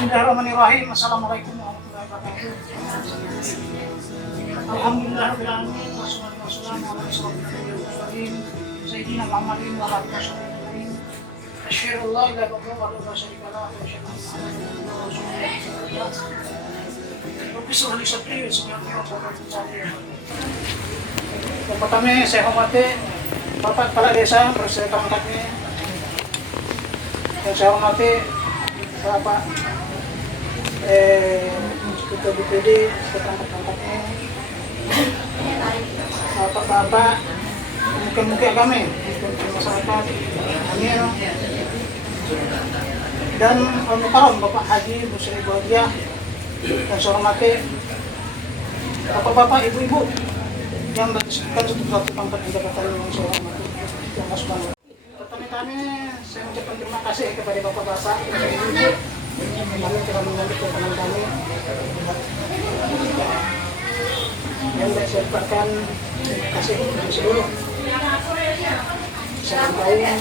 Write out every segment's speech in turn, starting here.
Bismillahirrahmanirrahim. Assalamualaikum warahmatullahi wabarakatuh. Alhamdulillahirrahmanirrahim. Wassalatu wassalamu ala rasulillah Sayyidina Muhammadin wa ala alihi wasallam. Asyhadu an la ilaha illallah wa la syarika lahu wa asyhadu anna Muhammadan rasulullah. Rabbi shrah li sadri wa yassir li amri. Yang pertama saya hormati Bapak Kepala Desa beserta perangkatnya. Yang saya hormati Bapak Ketua BPD perangkat-perangkatnya, Bapak-bapak mungkin kami masyarakat Amir dan Al-Mukarram Bapak Haji Musri Bahagia, dan saya hormati Bapak-bapak Ibu-ibu yang berdiskusikan satu pangkat jabatan yang saya hormati yang Subhanahu. Pertama-tama saya mengucapkan terima kasih kepada Bapak-bapak kami telah menyambut kedatangan kami yang saya ucapkan terima kasih kepada seluruh sampai jadi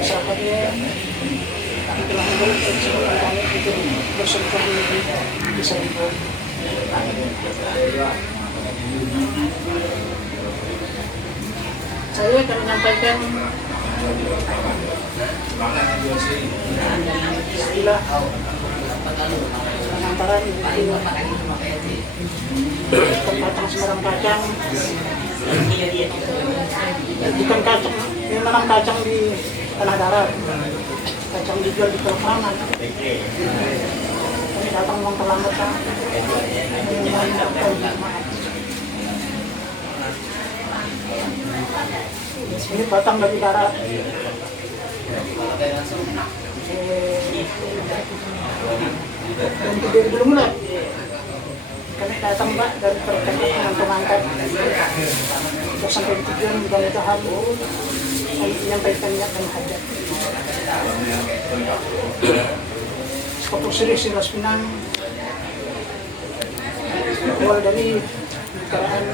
masyarakatnya kami telah menyambut kesempatan kami untuk bersama di desa ini. Saya akan menyampaikan istilah pengantaran kacang Semarang kacang, bukan kacang yang menang kacang di tanah darat, kacang dijual di Kelpangan. Kami datang memang terlambat kan? Ini batang dari darat. Dan belum mulai. Kami datang Pak dari terkait dengan pengangkat untuk sampai tujuan mudah-mudahan menyampaikan niat dan hajat. Sekolah Siras Pinang awal dari negaraan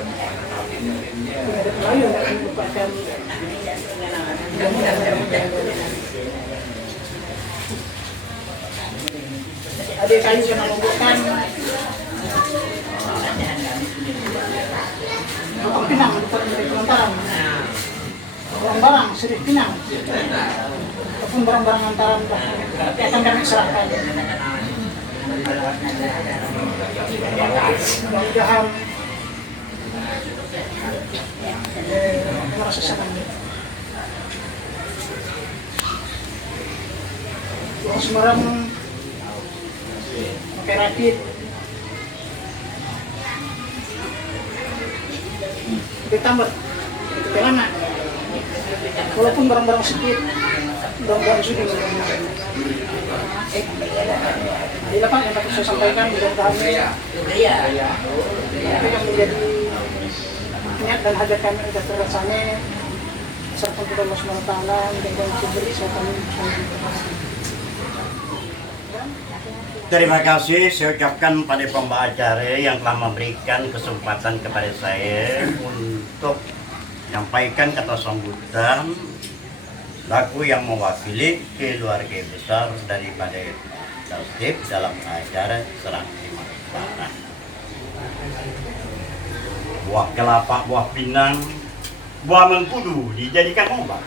adat Melayu yang merupakan adik kayu yang mengumpulkan Bukang Pinang bukan dari Kelantaran, barang-barang Sirih Pinang ataupun barang-barang antaran akan kami serahkan. Mudah-mudahan merasa senang. Orang Semarang pakai rakit, ditambah pelana, walaupun barang-barang sedikit, mudah-mudahan sudah di depan yang dapat saya sampaikan mudah-mudahan itu yang menjadi niat dan hajat kami sudah terlaksana serta kepada Allah SWT dan diberi kesehatan. Terima kasih saya ucapkan pada pembawa acara yang telah memberikan kesempatan kepada saya untuk menyampaikan kata sambutan laku yang mewakili keluarga besar daripada Tasdip dalam acara Serang Terima Barat. Buah kelapa, buah pinang, buah mengkudu dijadikan obat.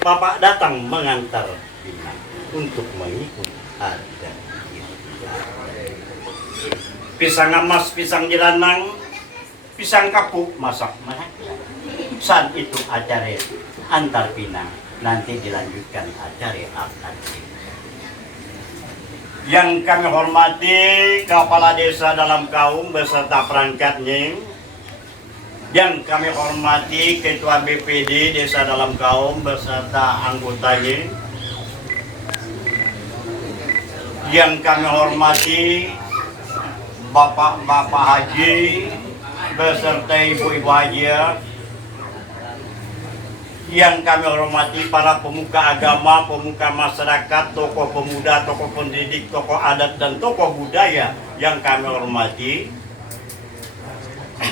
Bapak datang mengantar pinang untuk mengikut adat. Pisang emas, pisang jelanang, pisang kapuk, masak mereka. Saat itu acara antar pinang, nanti dilanjutkan acara akad. Yang kami hormati Kepala Desa dalam kaum beserta perangkatnya, yang kami hormati Ketua BPD Desa dalam kaum beserta anggotanya, yang kami hormati Bapak-bapak haji beserta ibu-ibu haji, yang kami hormati para pemuka agama, pemuka masyarakat, tokoh pemuda, tokoh pendidik, tokoh adat dan tokoh budaya yang kami hormati,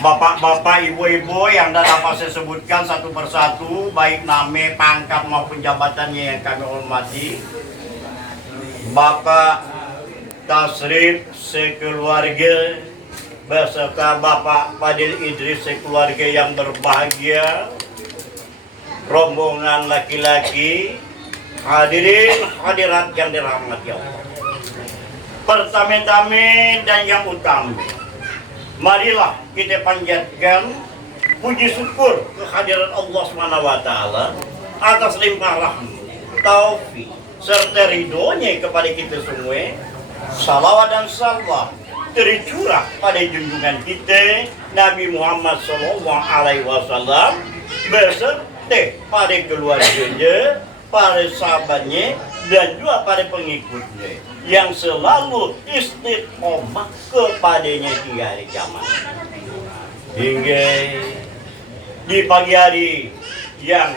bapak-bapak, ibu-ibu yang dapat saya sebutkan satu persatu, baik nama, pangkat maupun jabatannya yang kami hormati, Bapak Tasrif sekeluarga beserta Bapak Fadil Idris sekeluarga yang berbahagia, rombongan laki-laki, hadirin hadirat yang dirahmati Allah. Pertama-tama dan yang utama, marilah kita panjatkan puji syukur kehadiran Allah SWT atas limpah rahmat, taufik serta ridhonya kepada kita semua. Salawat dan salam tercurah pada junjungan kita Nabi Muhammad SAW beserta pada keluarganya, para sahabatnya, dan juga pada pengikutnya yang selalu istiqomah kepadanya hingga hari kiamat. Hingga di pagi hari yang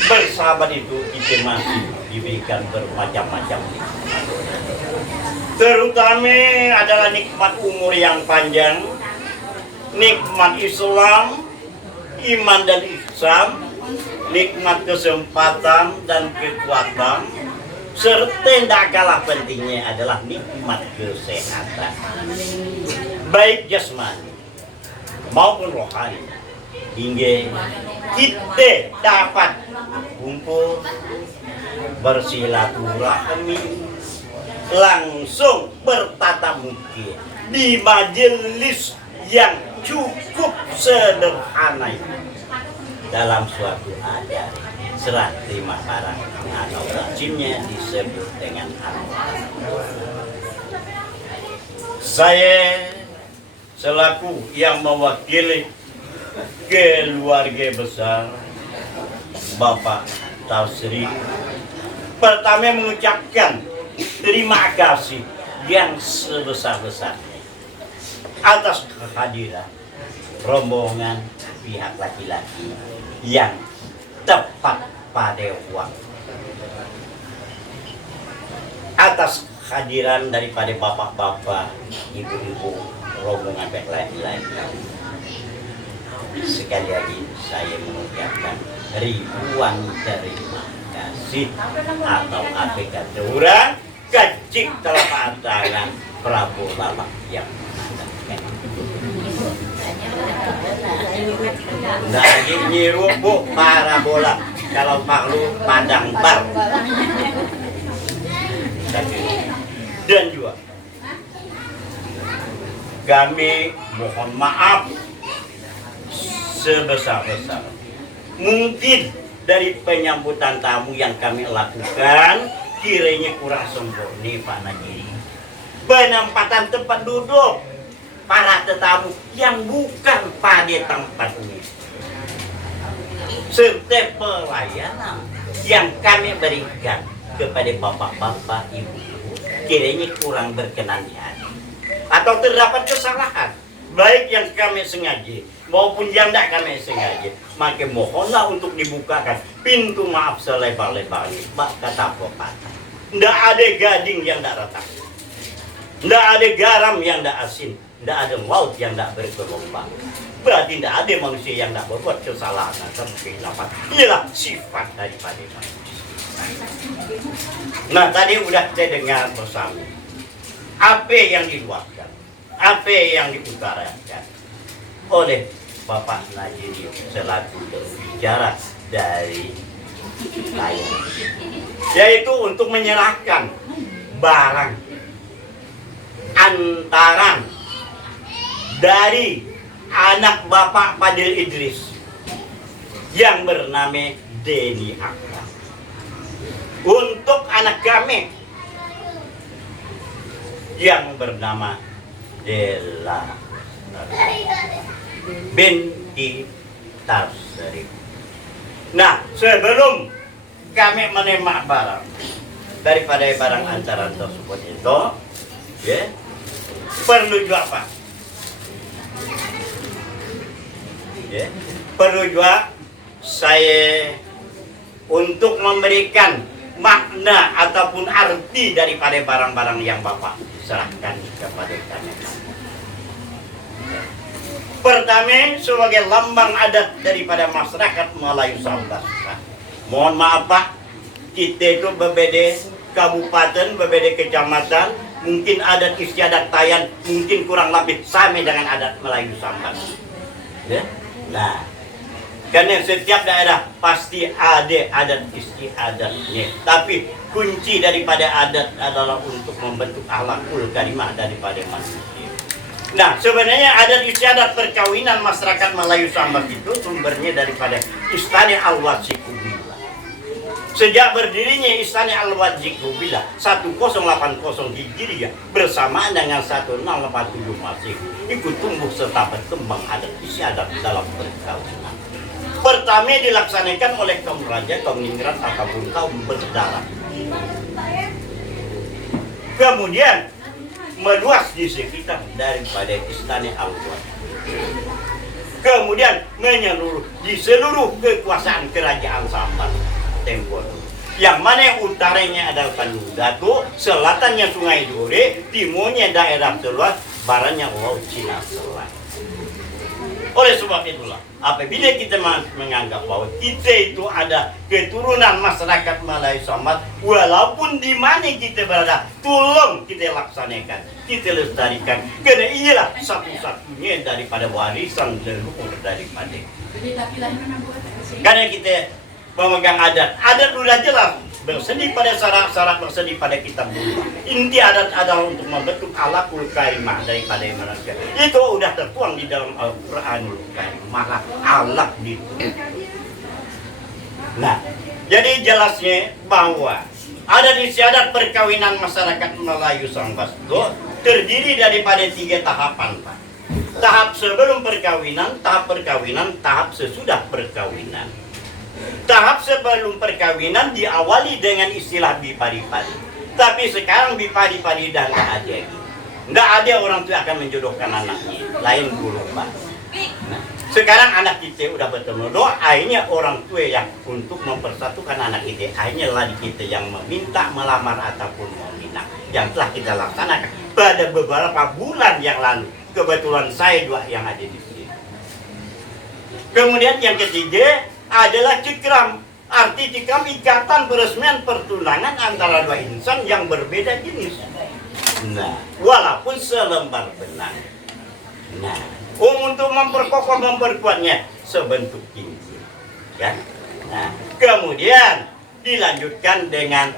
bersahabat itu kita masih diberikan bermacam-macam nikmat. Terutama adalah nikmat umur yang panjang, nikmat Islam, iman dan ihsan, nikmat kesempatan dan kekuatan, serta tidak kalah pentingnya adalah nikmat kesehatan, baik jasmani maupun rohani, hingga kita dapat kumpul bersilaturahmi, langsung bertatap muka di majelis yang cukup sederhana dalam suatu acara serah terima barang atau lazimnya disebut dengan amal. Saya selaku yang mewakili keluarga besar Bapak Tasrif, pertama mengucapkan terima kasih yang sebesar-besarnya atas kehadiran rombongan pihak laki-laki yang tepat pada waktu, atas kehadiran daripada bapak-bapak, ibu-ibu, rombongan pihak laki-laki. Sekali lagi saya mengucapkan ribuan terima kasih atau apa kata orang kecik telapak tangan Prabowo Lama yang nggak lagi nyirup bu parabola, kalau makhluk pandang bar. Dan juga kami mohon maaf sebesar-besar mungkin dari penyambutan tamu yang kami lakukan kiranya kurang sempurna Pak Najiri. Penempatan tempat duduk para tetamu yang bukan pada tempat ini, serta pelayanan yang kami berikan kepada bapak-bapak, ibu-ibu kiranya kurang berkenan di hati atau terdapat kesalahan baik yang kami sengaja maupun yang tidak kami sengaja, maka mohonlah untuk dibukakan pintu maaf selebar-lebarnya. Kata pepatah, tidak ada gading yang tidak retak, tidak ada garam yang tidak asin, tidak ada laut yang tidak bergelombang. Berarti tidak ada manusia yang tidak berbuat kesalahan atau kehilapan. Inilah sifat daripada manusia. Nah, tadi sudah saya dengar bersama apa yang diluahkan, apa yang diutarakan oleh Bapak Najiri selaku berbicara dari saya, yaitu untuk menyerahkan barang antaran dari anak Bapak Fadil Idris yang bernama Deni Akbar untuk anak kami yang bernama Della binti Tasrif. Nah, sebelum kami menerima barang daripada barang antaran tersebut itu, ya, perlu juga apa? Ya, perlu juga saya untuk memberikan makna ataupun arti daripada barang-barang yang Bapak serahkan kepada kami. Pertama, sebagai lambang adat daripada masyarakat Melayu Sambas. Mohon maaf Pak, kita itu berbeda kabupaten, berbeda kecamatan, mungkin adat istiadat Tayan, mungkin kurang lebih sama dengan adat Melayu Sambas. Ya? Nah, karena setiap daerah pasti ada adat istiadatnya. Tapi kunci daripada adat adalah untuk membentuk akhlakul karimah daripada manusia. Nah, sebenarnya adat istiadat perkawinan masyarakat Melayu Sambas itu sumbernya daripada Istana Al-Wadzik Kubila. Sejak berdirinya Istana Al-Wadzik Kubila 1080 Hijriah bersamaan dengan 1047 Masehi, ikut tumbuh serta berkembang adat istiadat dalam perkawinan. Pertama dilaksanakan oleh kaum raja, kaum ningrat ataupun kaum berdarah. Kemudian meluas di sekitar daripada Istana Al-Wadzik. Kemudian menyeluruh di seluruh kekuasaan kerajaan Sambas tempo itu. Yang mana yang utaranya adalah Tanjung Datu, selatannya Sungai Dore, timurnya daerah seluas, baratnya Laut Cina Selatan. Oleh sebab itulah, apabila kita menganggap bahwa kita itu ada keturunan masyarakat Melayu Sambas, walaupun di mana kita berada, tolong kita laksanakan, kita lestarikan, karena inilah satu-satunya daripada warisan leluhur daripada. Karena kita memegang adat sudah jelas berseni pada syarat-syarat berseni pada kitab dulu. Inti adat adalah untuk membentuk akhlakul karimah daripada manusia. Itu sudah tertuang di dalam Al-Quranul Karim. Maka akhlak itu. Nah, jadi jelasnya bahwa adat istiadat perkawinan masyarakat Melayu Sambas itu terdiri daripada 3 tahapan, Pak. Tahap sebelum perkawinan, tahap sesudah perkawinan. Tahap sebelum perkawinan diawali dengan istilah bipari-pari. Tapi sekarang bipari-pari dah nggak ada lagi. Nggak ada orang tua akan menjodohkan anaknya. Lain dulu, Pak. Nah, sekarang anak kita udah bertemu. Akhirnya orang tua yang untuk mempersatukan anak kita. Akhirnya lagi kita yang meminta, melamar ataupun meminang. Yang telah kita laksanakan pada beberapa bulan yang lalu. Kebetulan saya 2 yang ada di sini. Kemudian yang ketiga adalah cikram. Arti cikram ikatan peresmian pertunangan antara 2 insan yang berbeda jenis. Nah, walaupun selembar benang. Nah, untuk memperkokoh memperkuatnya sebentuk cincin. Ya. Nah, kemudian dilanjutkan dengan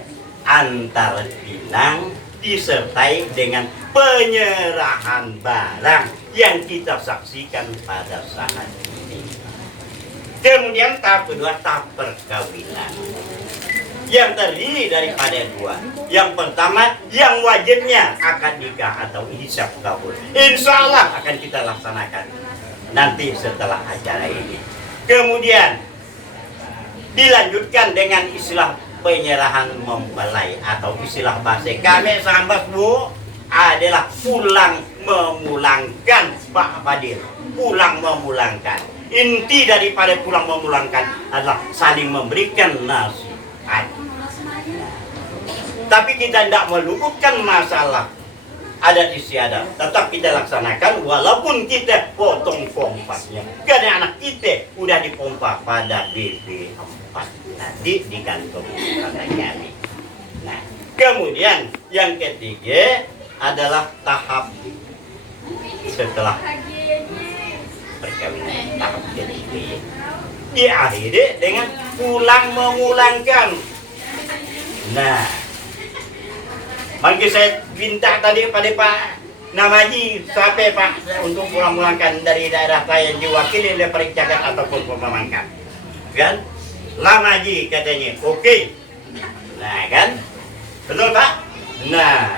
antar pinang disertai dengan penyerahan barang yang kita saksikan pada saat ini. Kemudian tahap kedua, tahap perkawinan yang terdiri daripada 2. Yang pertama, yang wajibnya akad nikah atau ijab kabul. Insya Allah akan kita laksanakan nanti setelah acara ini. Kemudian dilanjutkan dengan istilah penyerahan mempelai atau istilah bahasa kami Sambas, Bu, adalah pulang memulangkan, Pak Fadil. Pulang memulangkan. Inti daripada pulang memulangkan adalah saling memberikan nasihat. Tapi kita tidak meluputkan masalah adat istiadat. Tetap kita laksanakan walaupun kita potong pompanya. Karena anak kita udah dipompa pada BB4. Nanti di kantong kami. Nah, kemudian yang ketiga adalah tahap setelah perkawinan, tahap ketiga diakhiri dengan pulang memulangkan. Nah, mungkin saya minta tadi pada Pak Namaji sampai Pak untuk pulang memulangkan dari daerah saya yang diwakili oleh Perikcagat ataupun pemangkat, kan? Lamaji katanya, oke. Nah, kan? Betul, Pak? Nah,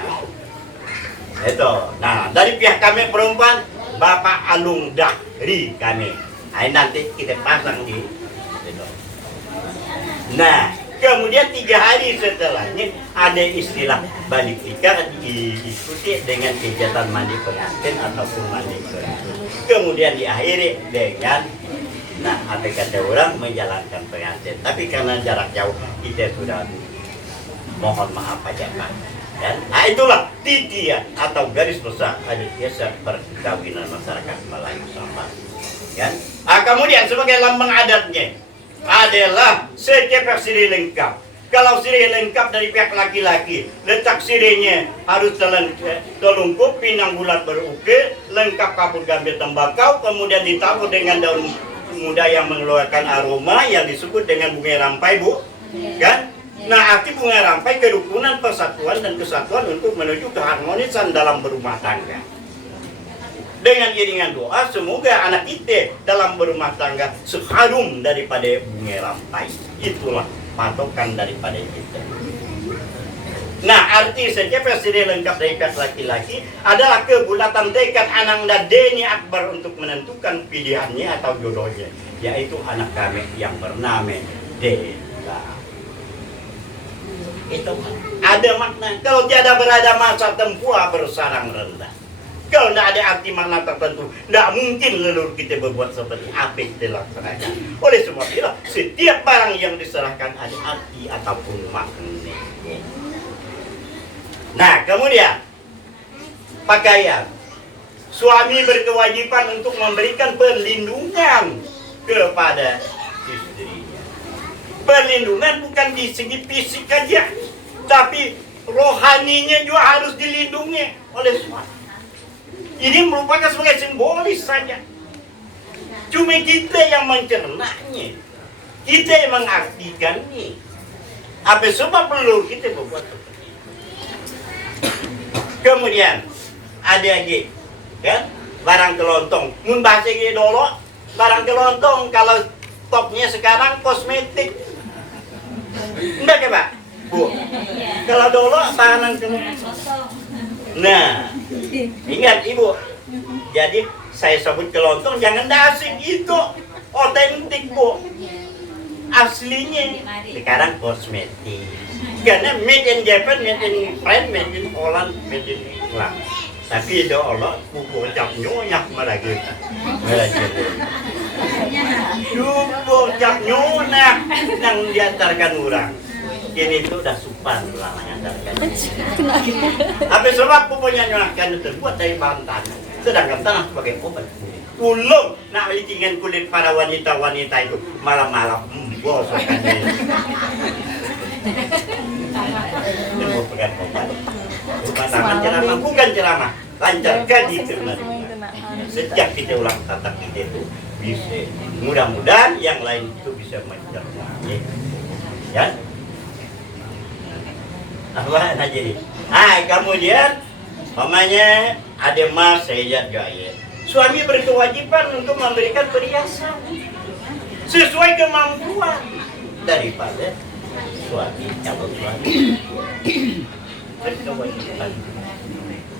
itu. Nah, dari pihak kami perempuan, Bapak Alung Dahri kami. Nah, nanti kita pasang di itu. Nah, kemudian 3 hari setelahnya ada istilah balik nikah diikuti dengan kegiatan mandi pengantin ataupun mandi pengantin. Kemudian diakhiri dengan apa kata orang menjalankan pengantin. Tapi karena jarak jauh kita sudah mohon maaf aja, Pak. Dan itulah titian atau garis besar adat istiadat perkawinan masyarakat Melayu Sambas. Kan? Kemudian sebagai lambang adatnya adalah secepet siri lengkap. Kalau sirih lengkap dari pihak laki-laki, letak sirihnya harus telungkup, pinang bulat beruke, lengkap kapur gambir tembakau, kemudian ditabur dengan daun muda yang mengeluarkan aroma yang disebut dengan bunga rampai, Bu. Kan? Nah, arti bunga rampai kerukunan, persatuan dan kesatuan untuk menuju keharmonisan dalam berumah tangga. Dengan iringan doa, semoga anak kita dalam berumah tangga seharum daripada bunga rampai. Itulah patokan daripada kita. Nah, arti setiap sirih lengkap dari pihak laki-laki adalah kebulatan tekad anak dan deni akbar untuk menentukan pilihannya atau jodohnya, yaitu anak kami yang bernama Dela. Itu ada makna. Kalau tiada berada masa tempuh bersarang rendah. Kalau tidak ada arti makna tertentu, tidak mungkin leluhur kita berbuat seperti apa yang dilaksanakan. Oleh sebab itu, setiap barang yang diserahkan ada arti ataupun makna. Nah, kemudian pakaian. Suami berkewajiban untuk memberikan perlindungan kepada istrinya. Perlindungan bukan di segi fisik saja, tapi rohaninya juga harus dilindungi oleh suami. Ini merupakan sebagai simbolis saja. Cuma kita yang mencernanya, kita yang mengartikannya. Apa sebab perlu kita berbuat seperti itu? Kemudian ada lagi, kan? Barang kelontong. Mun bahasa gitu dulu, barang kelontong kalau topnya sekarang kosmetik. Enggak ya, Pak? Bu. Kalau dulu barang kelontong. Nah, ingat Ibu, jadi saya sebut kelontong jangan asing, itu otentik, Bu. Aslinya sekarang kosmetik. Karena made in Japan, made in France, made in Holland, made in England. Tapi itu Allah pupuk cap nyonya malah kita. Pupuk cap nyonya yang diantarkan orang. Ini itu udah supan ulangannya antarkan. Habis sebab pupuknya nyolahkan itu terbuat dari bahan tanah. Sedangkan tanah sebagai obat. Ulung nak licingin kulit para wanita-wanita itu malam-malam gosokkan. Itu bukan obat. Tangan ceramah bukan ceramah, lancarkan itu. Sejak kita ulang tatap kita itu bisa. Mudah-mudahan yang lain itu bisa mencerna. Ya. Apa aja nih? Kemudian mamanya ada mas saya jaya. Suami berkewajiban untuk memberikan perhiasan sesuai kemampuan daripada suami calon suami. Berkewajiban.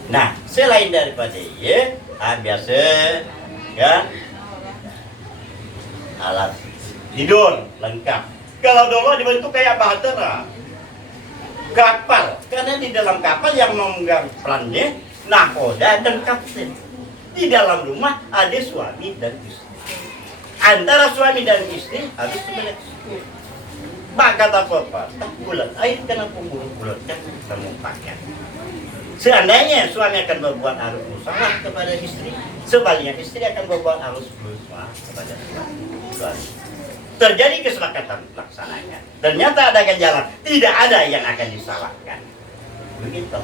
Nah, selain daripada ya, biasa ya alat tidur lengkap. Kalau dulu dibentuk kayak bahtera. Kapal, karena di dalam kapal yang memegang perannya nakoda dan kapten. Di dalam rumah ada suami dan istri. Antara suami dan istri harus sebelah. Bakat apa-apa, tak bulat air kenapa bulat kan kamu pakai. Seandainya suami akan berbuat arus musalah kepada istri, sebaliknya istri akan berbuat arus musalah kepada suami. Terjadi kesepakatan pelaksananya. Ternyata ada jalan, tidak ada yang akan disalahkan. Begitu.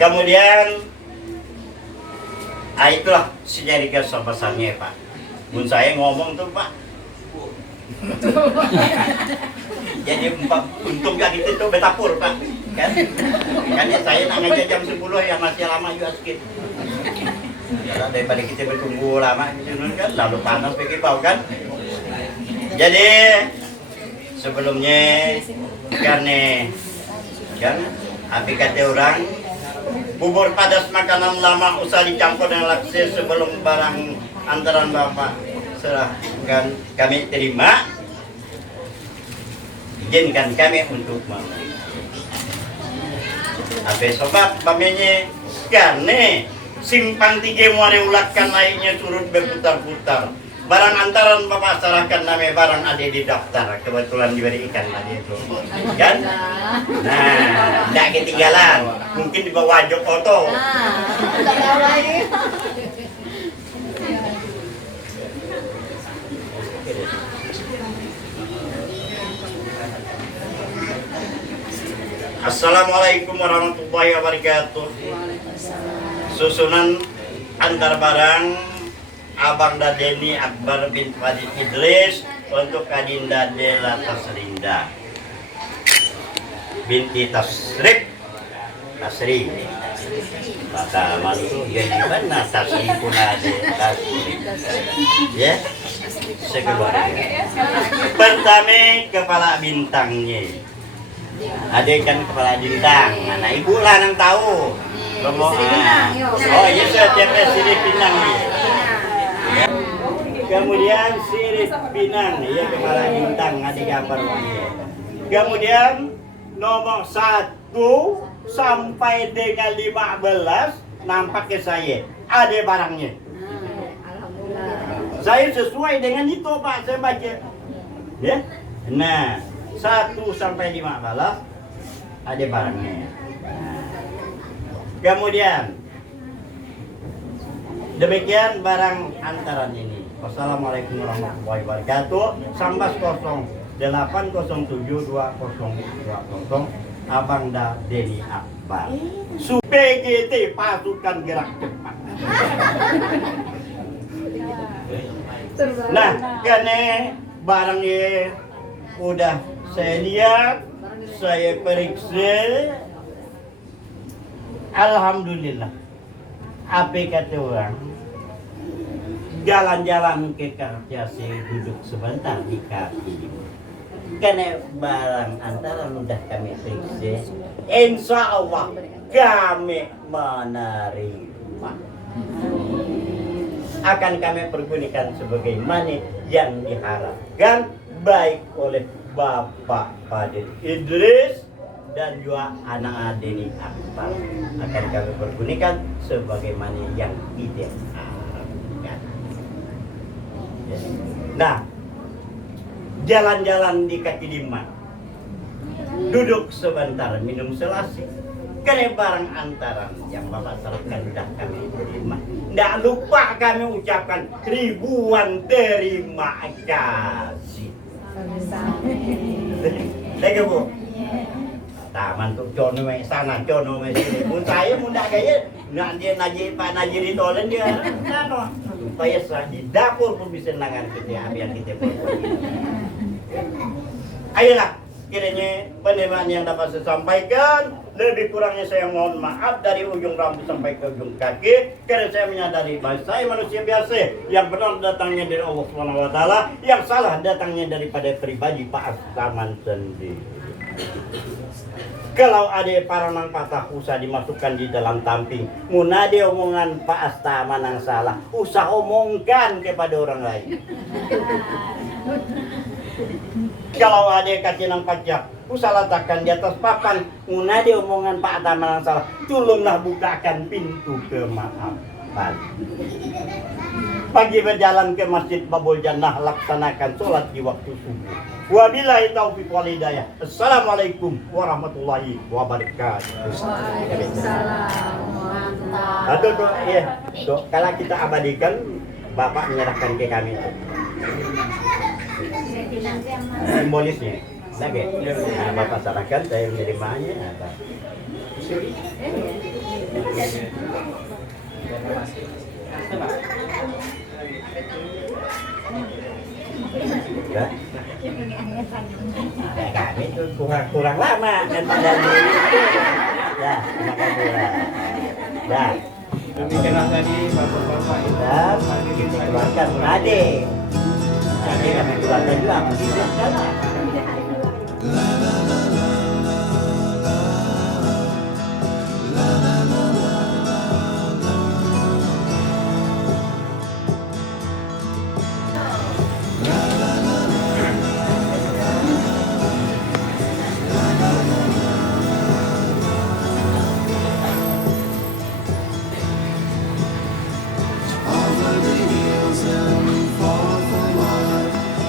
Kemudian, itulah sejarah kesopasannya, Pak. Mun saya ngomong tuh, Pak. Jadi untung gak gitu tuh betapur, Pak. Kan? Makanya saya nak ngajar jam 10 ya masih lama juga sedikit. Ya, daripada kita bertunggu lama kan lalu panas pergi bau kan. Jadi sebelumnya karena kan api kata orang bubur padas makanan lama usah dicampur dengan laksir sebelum barang antaran bapak serahkan kami terima, izinkan kami untuk memberi. Apa sebab mamanya karena simpang tiga muari ulatkan naiknya turut berputar-putar. Barang antaran bapak serahkan nama barang ada di daftar. Kebetulan diberi ikan tadi itu. Kan? Nah, tidak ketinggalan. Mungkin di bawah jok foto. Assalamualaikum warahmatullahi wabarakatuh. Susunan antar barang Abang Dadeni Akbar bin Fadil Idris untuk Adinda Dela Tasrinda binti Tasrif Tasri maka malu ya gimana Tasri pun ada Tasri ya sekeluarga. Pertama kepala bintangnya ada kan kepala bintang, nah ibu lah yang tahu. Oh iya setiap sirip Pinang ya. Kemudian sirip Pinang ya kepala bintang ada gambar ya. Kemudian nomor 1 sampai dengan 15 nampak ke saya ada barangnya. Saya sesuai dengan itu Pak, saya baca ya. Nah 1 sampai 15 ada barangnya. Kemudian demikian barang antaran ini. Wassalamualaikum warahmatullahi wabarakatuh. Sambas 08072020 Abang Dadeni Akbar. PGT pasukan gerak cepat. Nah, karena barangnya udah saya lihat, saya periksa. Alhamdulillah. Apa kata orang? Jalan-jalan ke kerja saya duduk sebentar di kaki. Karena barang antara sudah kami periksa, insya Allah kami menerima. Akan kami pergunakan sebagaimana yang diharapkan baik oleh Bapak Fadil Idris dan juga anak Deni Akbar. Akan kami pergunakan sebagaimana yang kita harapkan. Nah, jalan-jalan di kaki lima, duduk sebentar minum selasi, karena barang antaran yang Bapak serahkan sudah kami terima. Tidak lupa kami ucapkan ribuan terima kasih. Lagi Bu, taman tuh cono sana, cono sini. Mun saya mun tak kaya, nak dia Pak Najiri tolen dia, nano. Supaya di dapur pun bisa nangan kita, biar kita berbuat. Ayolah, kiranya penerimaan yang dapat saya sampaikan. Lebih kurangnya saya mohon maaf dari ujung rambut sampai ke ujung kaki. Karena saya menyadari bahwa saya manusia biasa. Yang benar datangnya dari Allah SWT, yang salah datangnya daripada pribadi Pak Astaman sendiri. Kalau ada paranang patah usah dimasukkan di dalam tamping. Munade omongan Pak Astaman yang salah, usah omongkan kepada orang lain. Kalau ada kacinan pajak, usah letakkan di atas papan. Munade omongan Pak Astaman yang salah, tolonglah bukakan pintu kemaafan. Pagi berjalan ke Masjid Babul Jannah, laksanakan sholat di waktu subuh. Wabillahi taufiq wal hidayah. Assalamualaikum warahmatullahi wabarakatuh. Waalaikumsalam. Aduh, ya, kalau kita abadikan, Bapak menyerahkan ke kami. Simbolisnya, lagi. Nah, Bapak serahkan, saya menerimanya. Ya. Kami itu kurang lama dan pada ya, makan bola. Ya. Demikianlah tadi bapak-bapak Dan kita keluarkan Ade. Ade kami keluarkan juga begitu segala.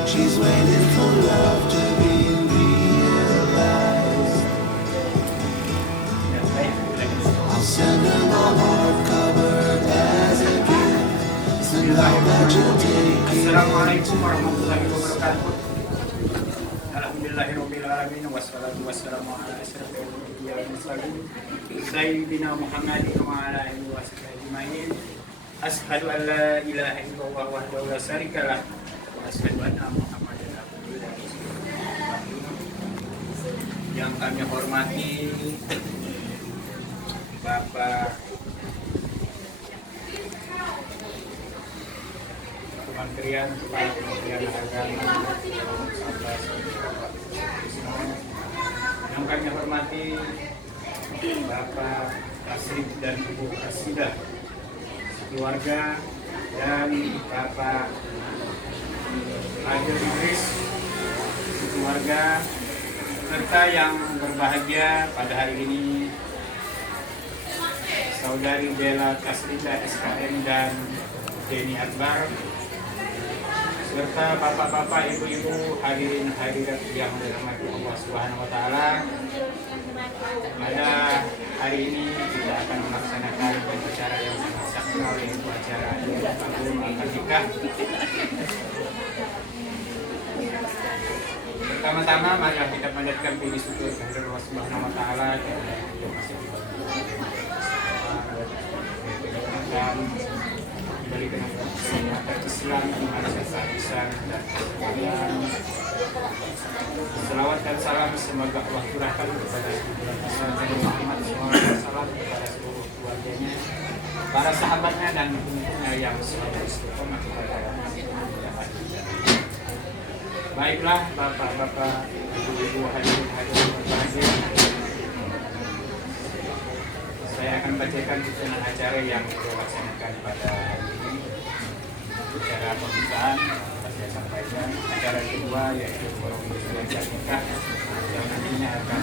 She's waiting for love to be realized. I'll send her my heart covered as a gift. So now that you'll take it. Assalamualaikum warahmatullahi wabarakatuh. Alhamdulillahirabbil alamin wassalatu wassalamu ala asyrofil الأنبياء والمرسلين سيدنا محمد وعلى آله وصحبه أجمعين أشهد أن لا إله إلا الله وحده لا شريك له وأشهد أن محمدا عبده ورسuluh. Yang kami hormati Bapak Kementerian Kepala Kementerian Agama, yang kami hormati Bapak Tasrif dan Ibu Kasidah, keluarga, dan Bapak Adil Idris, keluarga, serta yang berbahagia pada hari ini Saudari Bella Kasrida SKM dan Denny Akbar, serta bapak-bapak, ibu-ibu, hadirin hadirat yang dirahmati Allah Subhanahu wa taala. Pada hari ini kita akan melaksanakan upacara yang sangat sakral, yaitu acara Agung akad nikah. Pertama-tama mari kita panjatkan puji syukur kehadirat Allah Subhanahu wa taala dan berikan kesempatan Islam di masa besar dan kemudian selawat dan salam semoga Allah curahkan kepada Nabi Muhammad SAW, kepada seluruh keluarganya, para sahabatnya dan pengikutnya yang selalu istiqomah kepada baiklah bapak-bapak, ibu-ibu, hadirin berbahagia. Saya akan bacakan susunan acara yang dilaksanakan pada hari ini. Acara pembukaan saya sampaikan. Acara kedua yaitu proses akad nikah yang nantinya akan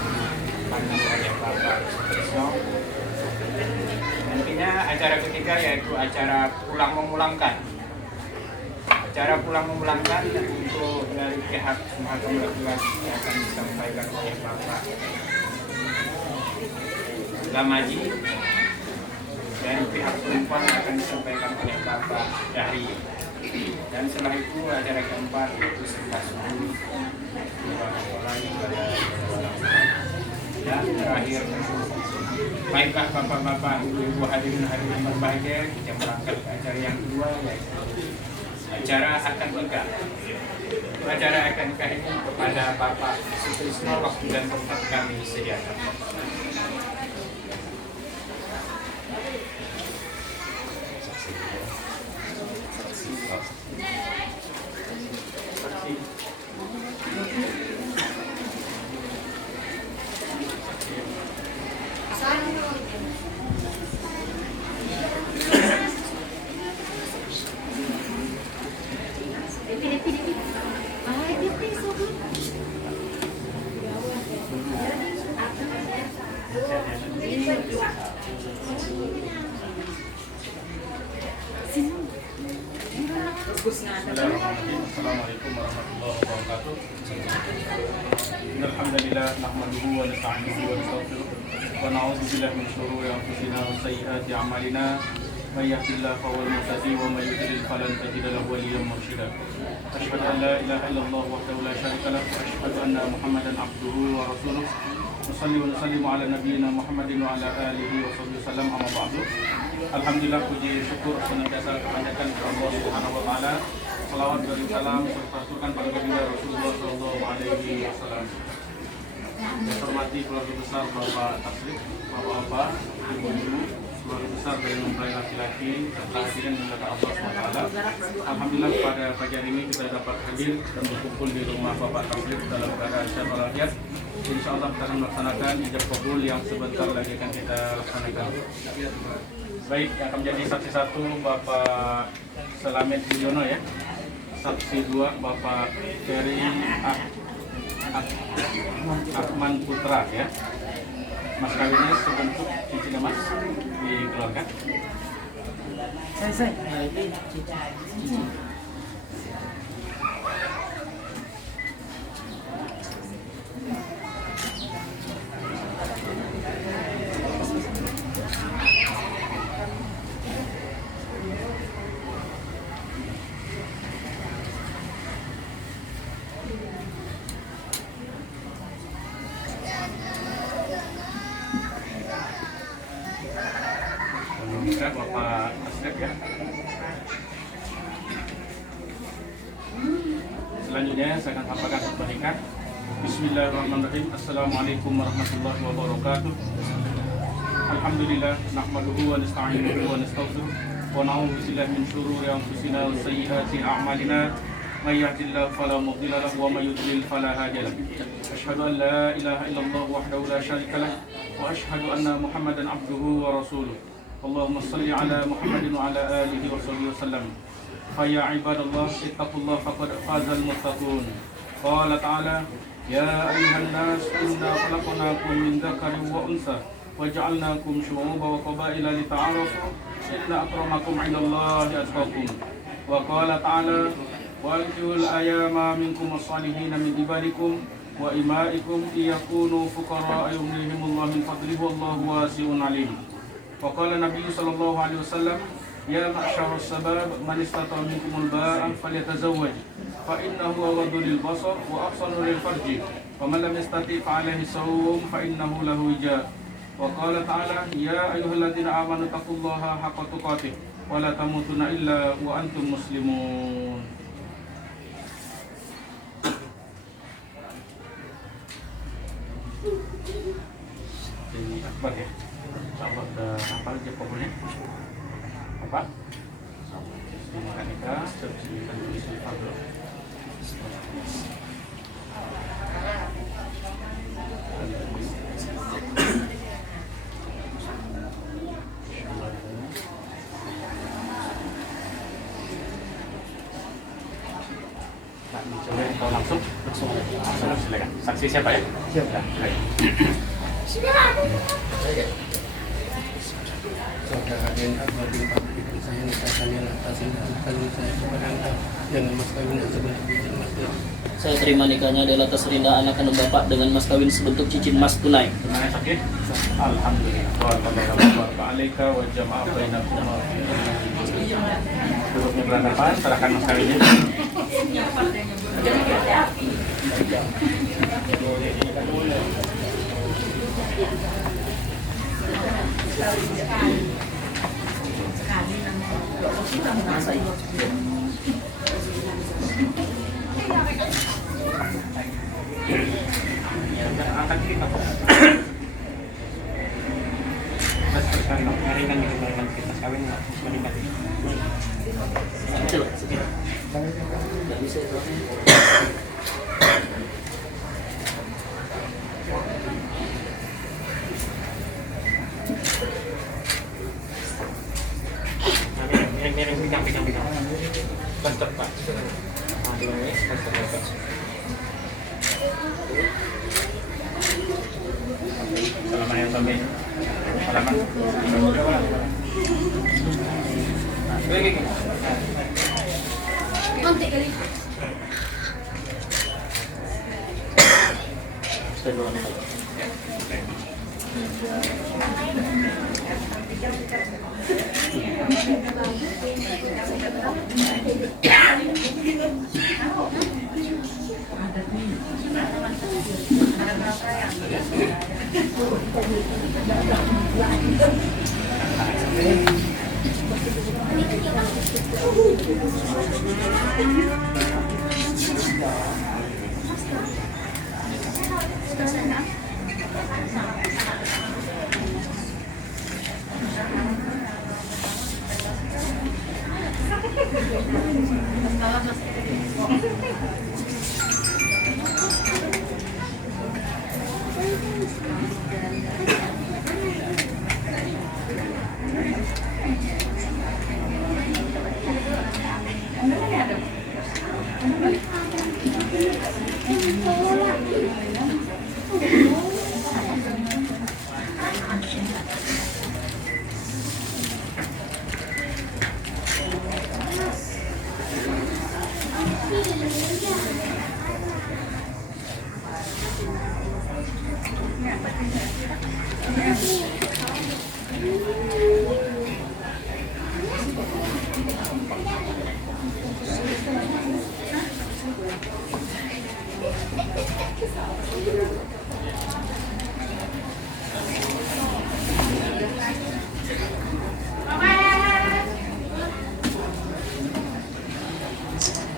dipandu oleh Bapak Krisno. Nantinya acara ketiga yaitu acara pulang memulangkan. Acara pulang memulangkan untuk dari pihak mahkamah laki-laki akan disampaikan oleh Bapak Lamaji, dan pihak perempuan akan disampaikan oleh Bapak Dahri. Dan setelah itu acara keempat yaitu sebelah subuh dan terakhir. Baiklah bapak-bapak, ibu-ibu, hadirin hadirin berbahagia, kita berangkat ke acara yang kedua yaitu acara akad nikah. Acara akad nikah ini kepada Bapak Sutrisno waktu dan tempat kami sediakan. Assalamualaikum warahmatullahi wabarakatuh. Alhamdulillah nahmaduhu wa nasta'inuhu wa nastaghfiruh wa na'udzu billahi min shururi anfusina wa sayyiati a'malina may yahdihillahu fahuwal muhtadi wa may yudlil falan tajida lahu waliyyan mursyida. Asyhadu an la ilaha illallah wahdahu la syarika lahu wa asyhadu anna Muhammadan abduhu wa rasuluh. Wassalli wa nusallimu ala nabiyyina Muhammadin wa ala alihi wa sahbihi wasallam, amma ba'du. Alhamdulillah, puji syukur senantiasa kepanjatkan kepada Allah Subhanahu wa taala. Salawat dan salam serta surkan pada baginda Rasulullah sallallahu alaihi wasallam. Saya hormati keluarga besar Bapak Tasrif, Bapak-bapak, ibu-ibu, keluarga besar dari mempelai laki-laki serta hadirin yang Allah SWT. Alhamdulillah pada pagi hari ini kita dapat hadir dan berkumpul di rumah Bapak Tasrif dalam keadaan sehat walafiat. InsyaAllah kita akan melaksanakan ijab kabul yang sebentar lagi akan kita laksanakan. Baik, yang akan menjadi saksi satu Bapak Selamet Budiono ya. Saksi dua Bapak Ferry Ahman Putra ya. Mas kawinnya sebentuk cincin emas dikeluarkan. Selanjutnya saya akan hafakan khutbah nikah. Bismillahirrahmanirrahim. Assalamualaikum warahmatullahi wabarakatuh. Alhamdulillah, nahmaduhu wa nasta'inuhu wa nastaghfiruh wa na'udzu billahi min shururi anfusina wa sayyiati a'malina. May yahdihillahu fala mudilla lahu wa may yudlil fala hadiya lahu. Asyhadu an la ilaha illallah wahdahu la syarika lahu wa asyhadu anna Muhammadan abduhu wa rasuluh. Allahumma shalli ala Muhammadin wa ala alihi wa sahbihi wasallam. Fa ya ibadallah ittaqullaha faqad fazal muttaqun. Qala ta'ala ya ayyuhan nas inna khalaqnakum min dzakarin wa unsa wa ja'alnakum syu'uban wa qabaila lita'arafu inna akramakum 'indallahi atqakum. Wa qala ta'ala wal ayama minkum as-salihin min ibadikum wa imaikum iyakunu fuqara yughnihimullahu min fadlihi wallahu wasi'un 'alim. Wa qala Nabi sallallahu alaihi wasallam ya ma'syarus sabab man istata'a minkumul ba'a falyatazawwaj fa innahu aghaddu lil basar wa ahsanu lil farji wa man lam yastati' fa 'alaihi sawm fa innahu lahu wija. Wa qala ta'ala ya ayyuhalladzina amanu taqullaha haqqa tuqatih wa la tamutunna illa wa antum muslimun. Ini akbar ya. Insyaallah udah hafal aja pokoknya. Apa? Ini kita sebutkan dulu istighfar dulu. Nah, dicoba kalau langsung silakan. Saksi siapa ya? Siapa? Baik. Saudara dan Akbar bin Fakir saya nikahkan yang atas kali saya kepada engkau dengan mas kawin yang sebentuk cincin mas tunai. Saya terima nikahnya adalah atas rinda anak kandung bapak dengan mas kawin sebentuk cincin mas tunai. Tunai sakit? Alhamdulillah. Waalaikumsalam wa jama'a bainakum. Duduknya berhadapan, serahkan mas kawinnya. Angkat kita kok. Mas sekali ngaringan kita kawin meningkat. Coba sedikit. Enggak bisa itu. Miring pegang. Bantu Pak. Salaman ya sampai. Salaman. Nanti kali.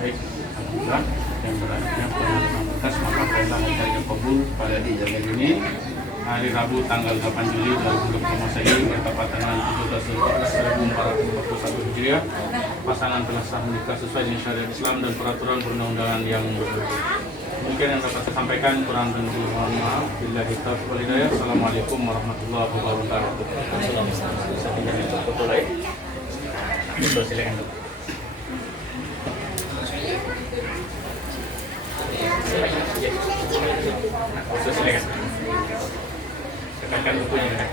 Baik. yang beradabnya berkas maka perintah acaranya kabul pada di jalan ini hari Rabu tanggal 8 Juli 2020 Masehi bertepatan dengan 17/11/1441 Hijriah. Pasangan telah sah menikah sesuai dengan syariat Islam dan peraturan perundang-undangan yang berlaku. Demikian yang dapat saya sampaikan, kurang dan lebih mohon maaf. Billahi taufiq wal hidayah. Assalamualaikum warahmatullahi wabarakatuh. Saya pinjam itu foto lain. Foto silakan dulu. Foto silakan. Tekankan bukunya.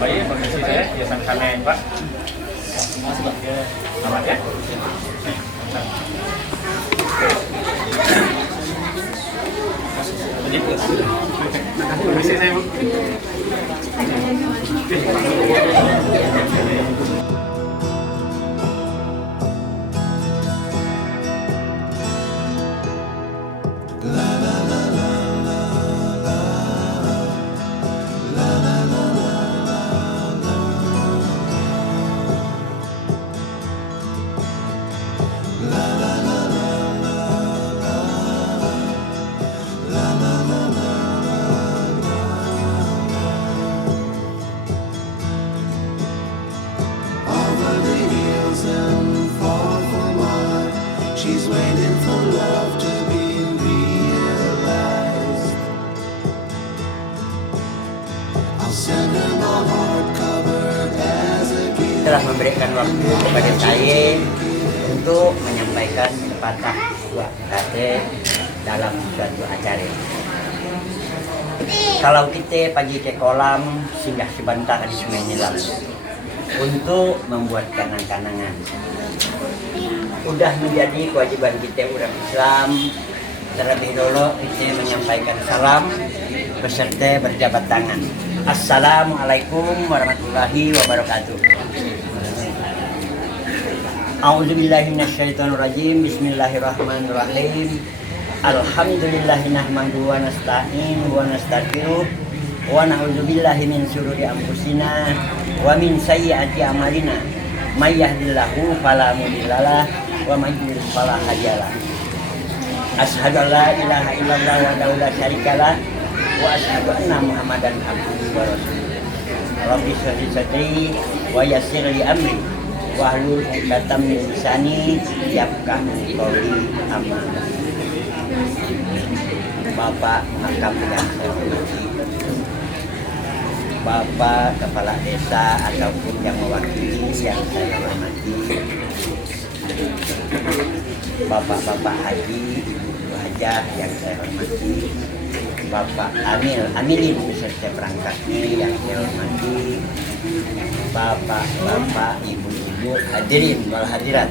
Baik, permisi saya, ya sama-sama ya Pak. Makasih Pak. Selamat ya. Permisi saya Bu. Over the hills and far from mine, she's waiting for love to be realized. I'll send her my heart covered as a gift. Telah memberikan waktu kepada saya untuk menyampaikan sepatah dua kata dalam suatu acara. Kalau kita pergi ke kolam, singgah sebentar di Sungai Nilam untuk membuat kenang-kenangan. Udah menjadi kewajiban kita orang Islam. Terlebih dulu kita menyampaikan salam beserta berjabat tangan. Assalamualaikum warahmatullahi wabarakatuh. A'udzubillahi minasyaitonirrajim. Bismillahirrahmanirrahim. Alhamdulillahi nahmaduhu wa nasta'inu wa nastaghfiruh wa na'udzubillahi min syururi anfusina wa min sayyiati a'malina. May yahdihillahu fala mudhillalah wa may yudhlil fala hadiyalah. Asyhadu an la ilaha illallah wahdahu la syarikalah wa asyhadu anna Muhammadan abduhu wa rasuluh. Rabbi shrah li sadri wa yassir li amri wahlul 'uqdatam min lisani yafqahu qawli. Amma Bapak Hakam yang saya hormati, Bapak Kepala Desa ataupun yang mewakili yang saya hormati, Bapak-bapak haji, Ibu hajah yang saya hormati, Bapak Amilin beserta perangkatnya yang saya hormati, Bapak-bapak, Ibu-ibu hadirin wal hadirat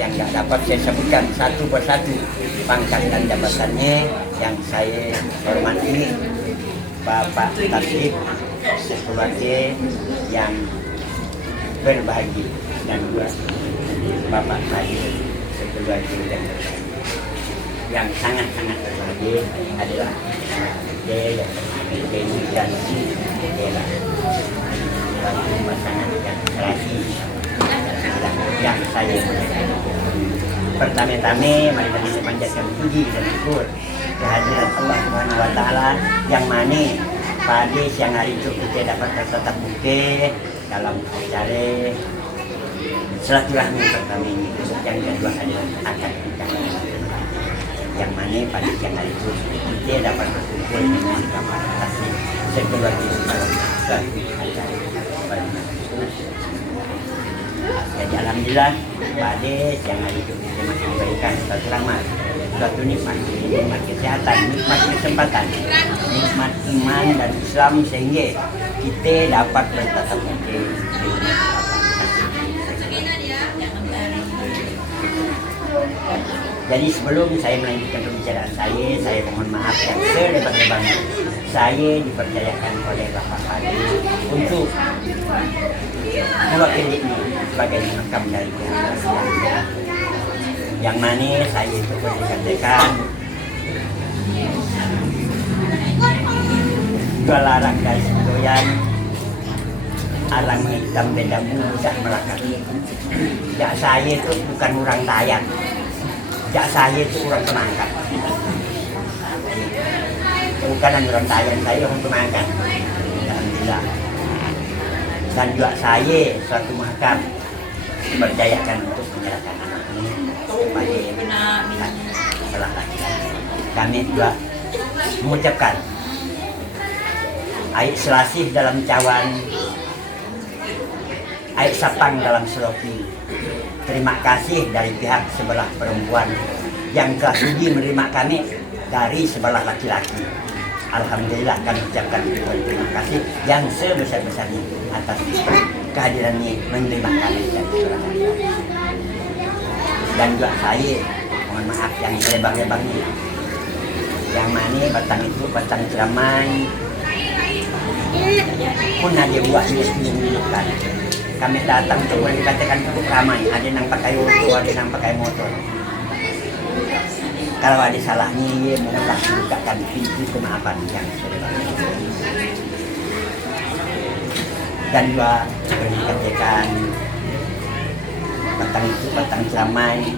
yang nggak dapat saya sebutkan satu persatu pangkat dan jabatannya yang saya hormati, Bapak Tasrif sekeluarga yang berbahagia dan Bapak saya sekeluarga yang sangat-sangat berbahagia adalah dia dan Dela, satu pasangan yang serasi yang saya pertama-tama mari kita panjatkan puji dan syukur kehadiran Allah Subhanahu wa taala yang mana pada siang hari itu kita dapat bertatap muka dalam acara silaturahmi pertama ini. Yang kedua adalah akad nikah yang mana pada siang hari itu kita dapat berkumpul dengan Bapak Tasrif sekeluarga dalam suatu acara. Jadi alhamdulillah pada siang hari itu kita masih diberikan suatu selamat, suatu nikmat kesehatan, nikmat kesempatan, nikmat iman dan Islam sehingga kita dapat bertatap muka. Jadi sebelum saya melanjutkan pembicaraan saya mohon maaf yang selebar-lebarnya saya dipercayakan oleh Bapak Fadil untuk mewakili ini sebagai makam dari pihak yang mana saya itu boleh katakan dua larak dari sedoyan arang hitam bedamu mudah melekat. Jak saya itu bukan orang Dayak, jak saya itu orang Penangkat. Bukan orang Dayak, saya orang Penangkat. Alhamdulillah. Dan juga saya suatu makam dipercayakan untuk menyerahkan anak ini kepada kami juga mengucapkan air selasih dalam cawan, air sapang dalam seloki. Terima kasih dari pihak sebelah perempuan yang telah sudi menerima kami dari sebelah laki-laki. Alhamdulillah kami ucapkan terima kasih yang sebesar-besarnya atas kehadirannya menerima kami dari sebelah laki-laki. Dan juga saya mohon maaf yang selebar-lebarnya, yang mana batang itu batang ceramai pun ada buahnya menunjukkan. Kami datang itu boleh dikatakan cukup ramai, ada yang pakai auto, ada yang pakai motor. Kalau ada salahnya, mohonlah bukakan pintu kemaafan yang sebenarnya. Dan juga boleh dikatakan batang itu batang ceramai,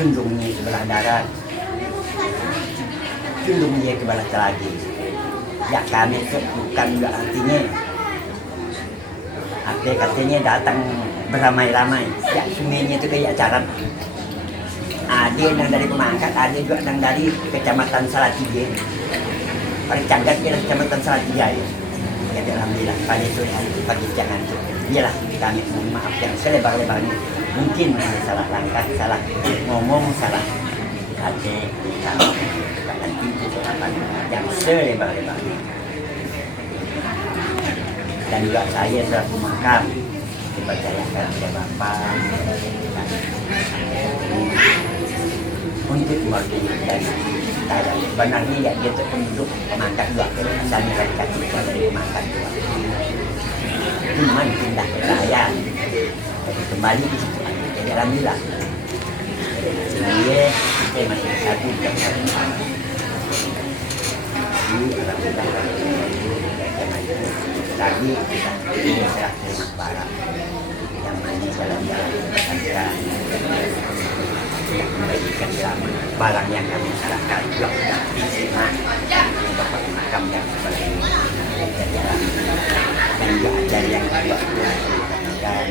cundungnya sebelah darat, cundungnya ke belah telagi. Ya kami itu bukan juga artinya katanya datang beramai-ramai. Ya sungainya itu kayak acara. Ada yang dari Pemangkat, ada juga yang dari Kecamatan Salatiga. Paling canggat dia Kecamatan Salatiga ya. Jadi alhamdulillah pada sore hari pagi jangan itu. Iyalah kami mohon maaf yang selebar-lebarnya. Mungkin ada salah langkah, salah ngomong, salah ada salah nanti itu apa yang selebar-lebarnya. Dan juga saya selaku makam dipercayakan oleh Bapak untuk mewakili dan saya sebenarnya ya dia untuk penduduk Pemangkat juga misalnya dari kaki dari Pemangkat juga cuma pindah ke saya jadi kembali di situ jadi alhamdulillah dia kita masih satu jam alhamdulillah lagi kita ini serah terima barang yang mana dalam jalan kita memberikan barang yang kami serahkan juga sudah diterima Bapak makam yang seperti ini dan juga acara yang juga dan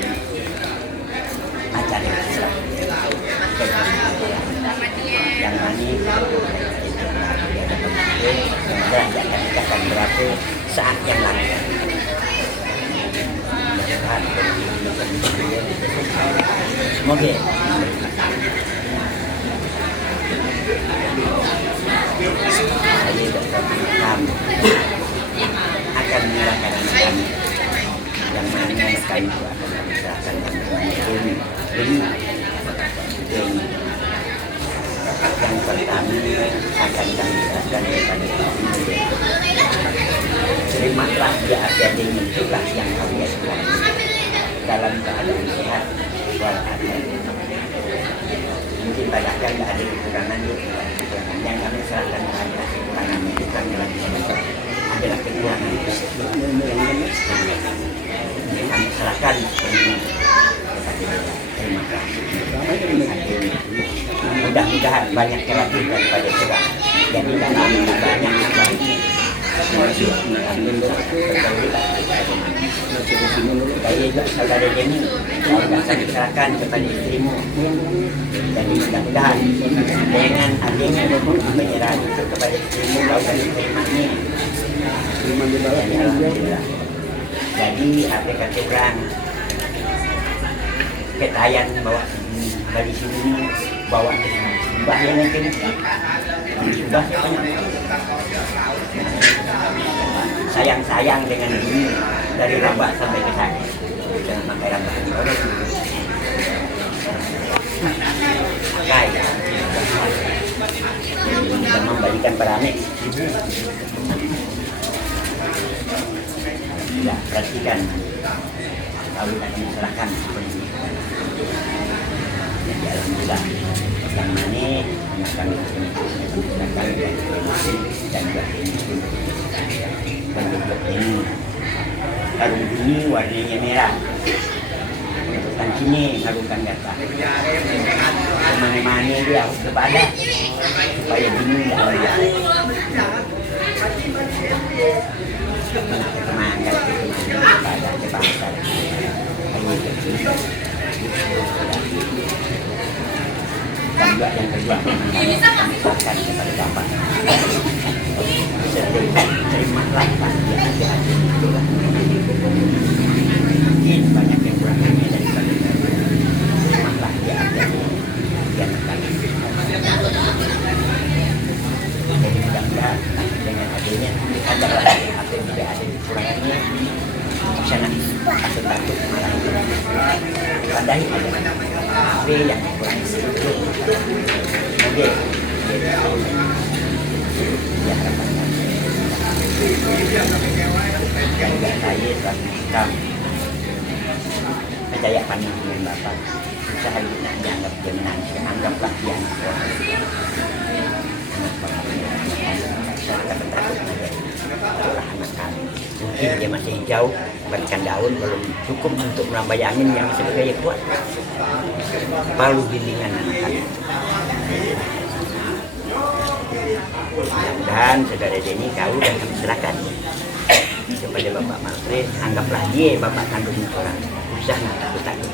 acara Islam yang mana kita akan berapa saat yang lain. Semoga saya Dr. Makam akan menyerahkan kami yang mana kami akan menyerahkan ini yang pertama akan kami serahkan kepada terimalah dia akademi itulah yang kami lakukan dalam keadaan sehat walafiat. Mungkin banyaknya tidak ada kekurangan yang kami serahkan kepada kekurangan itu adalah kekurangan yang kami serahkan terima kasih. Mudah-mudahan banyak lagi daripada cerah. Jadi dalam banyak baiknya. Saya juga saudara Jenny, saya akan diserahkan kepada istrimu. Jadi mudah-mudahan dengan adanya penyerahan itu kepada istrimu, kau akan diterimanya. Alhamdulillah. Jadi apa kata orang ketayan bawa dari sini bawa ke sini. Bahaya mungkin sudah banyak. Sayang-sayang dengan ini dari Rambak sampai ke sana. Jangan pakai Rambak. Pakai. dan membalikan perame. Ya, perhatikan. Kau akan diserahkan seperti ini. Jadi alhamdulillah yang mana akan diserahkan dan bentuk ini karung ini warnanya merah. Untuk sini harumkan kata. Kemana-mana dia harus kepada supaya ini tidak ada. Kemana kepada kebangsa. Dan juga yang kedua mengamalkan kepada Bapak. Terimalah Pak yang ada itu. Mungkin banyak yang kurang ini daripada terimalah dia ada yang akan. Jadi mudah-mudahan dengan adanya adalah apa yang tidak ada di kurangannya sangat atau takut malah pandai apa yang kurang itu oke ya harapan jaga saya dan percaya panik dengan Bapak usaha kita dianggap jaminan anggaplah dia anak orang saya takut aja itulah anak kami mungkin dia masih hijau berikan daun belum cukup untuk melambai angin yang masih bergaya kuat palu bimbingan anak-anak dan saudara Denny kau dan kami serahkan kepada Bapak Maltre anggaplah dia Bapak kandung orang usah takut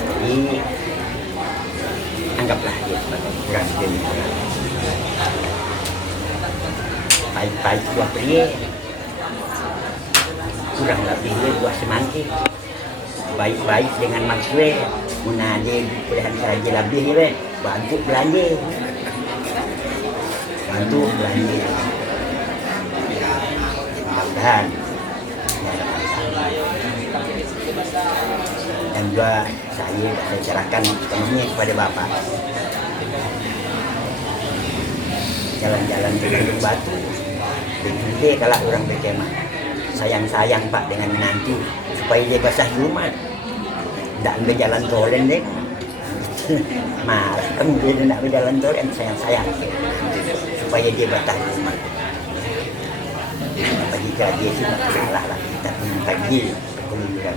jadi anggaplah dia sebagai kurang Denny orang baik-baik buah pria kurang lebihnya buah semangkik baik-baik dengan maksudnya menade pilihan saja lebih ya bantu belanja mudah-mudahan dan juga saya cerahkan sepenuhnya kepada Bapak jalan-jalan di Gunung Batu begini kalau orang berkemah sayang-sayang Pak dengan menantu supaya dia basah rumah tidak berjalan tolen deh marah kemudian tidak berjalan tolen sayang-sayang supaya dia basah rumah apa jika dia tidak salah lah kita pagi berkeluaran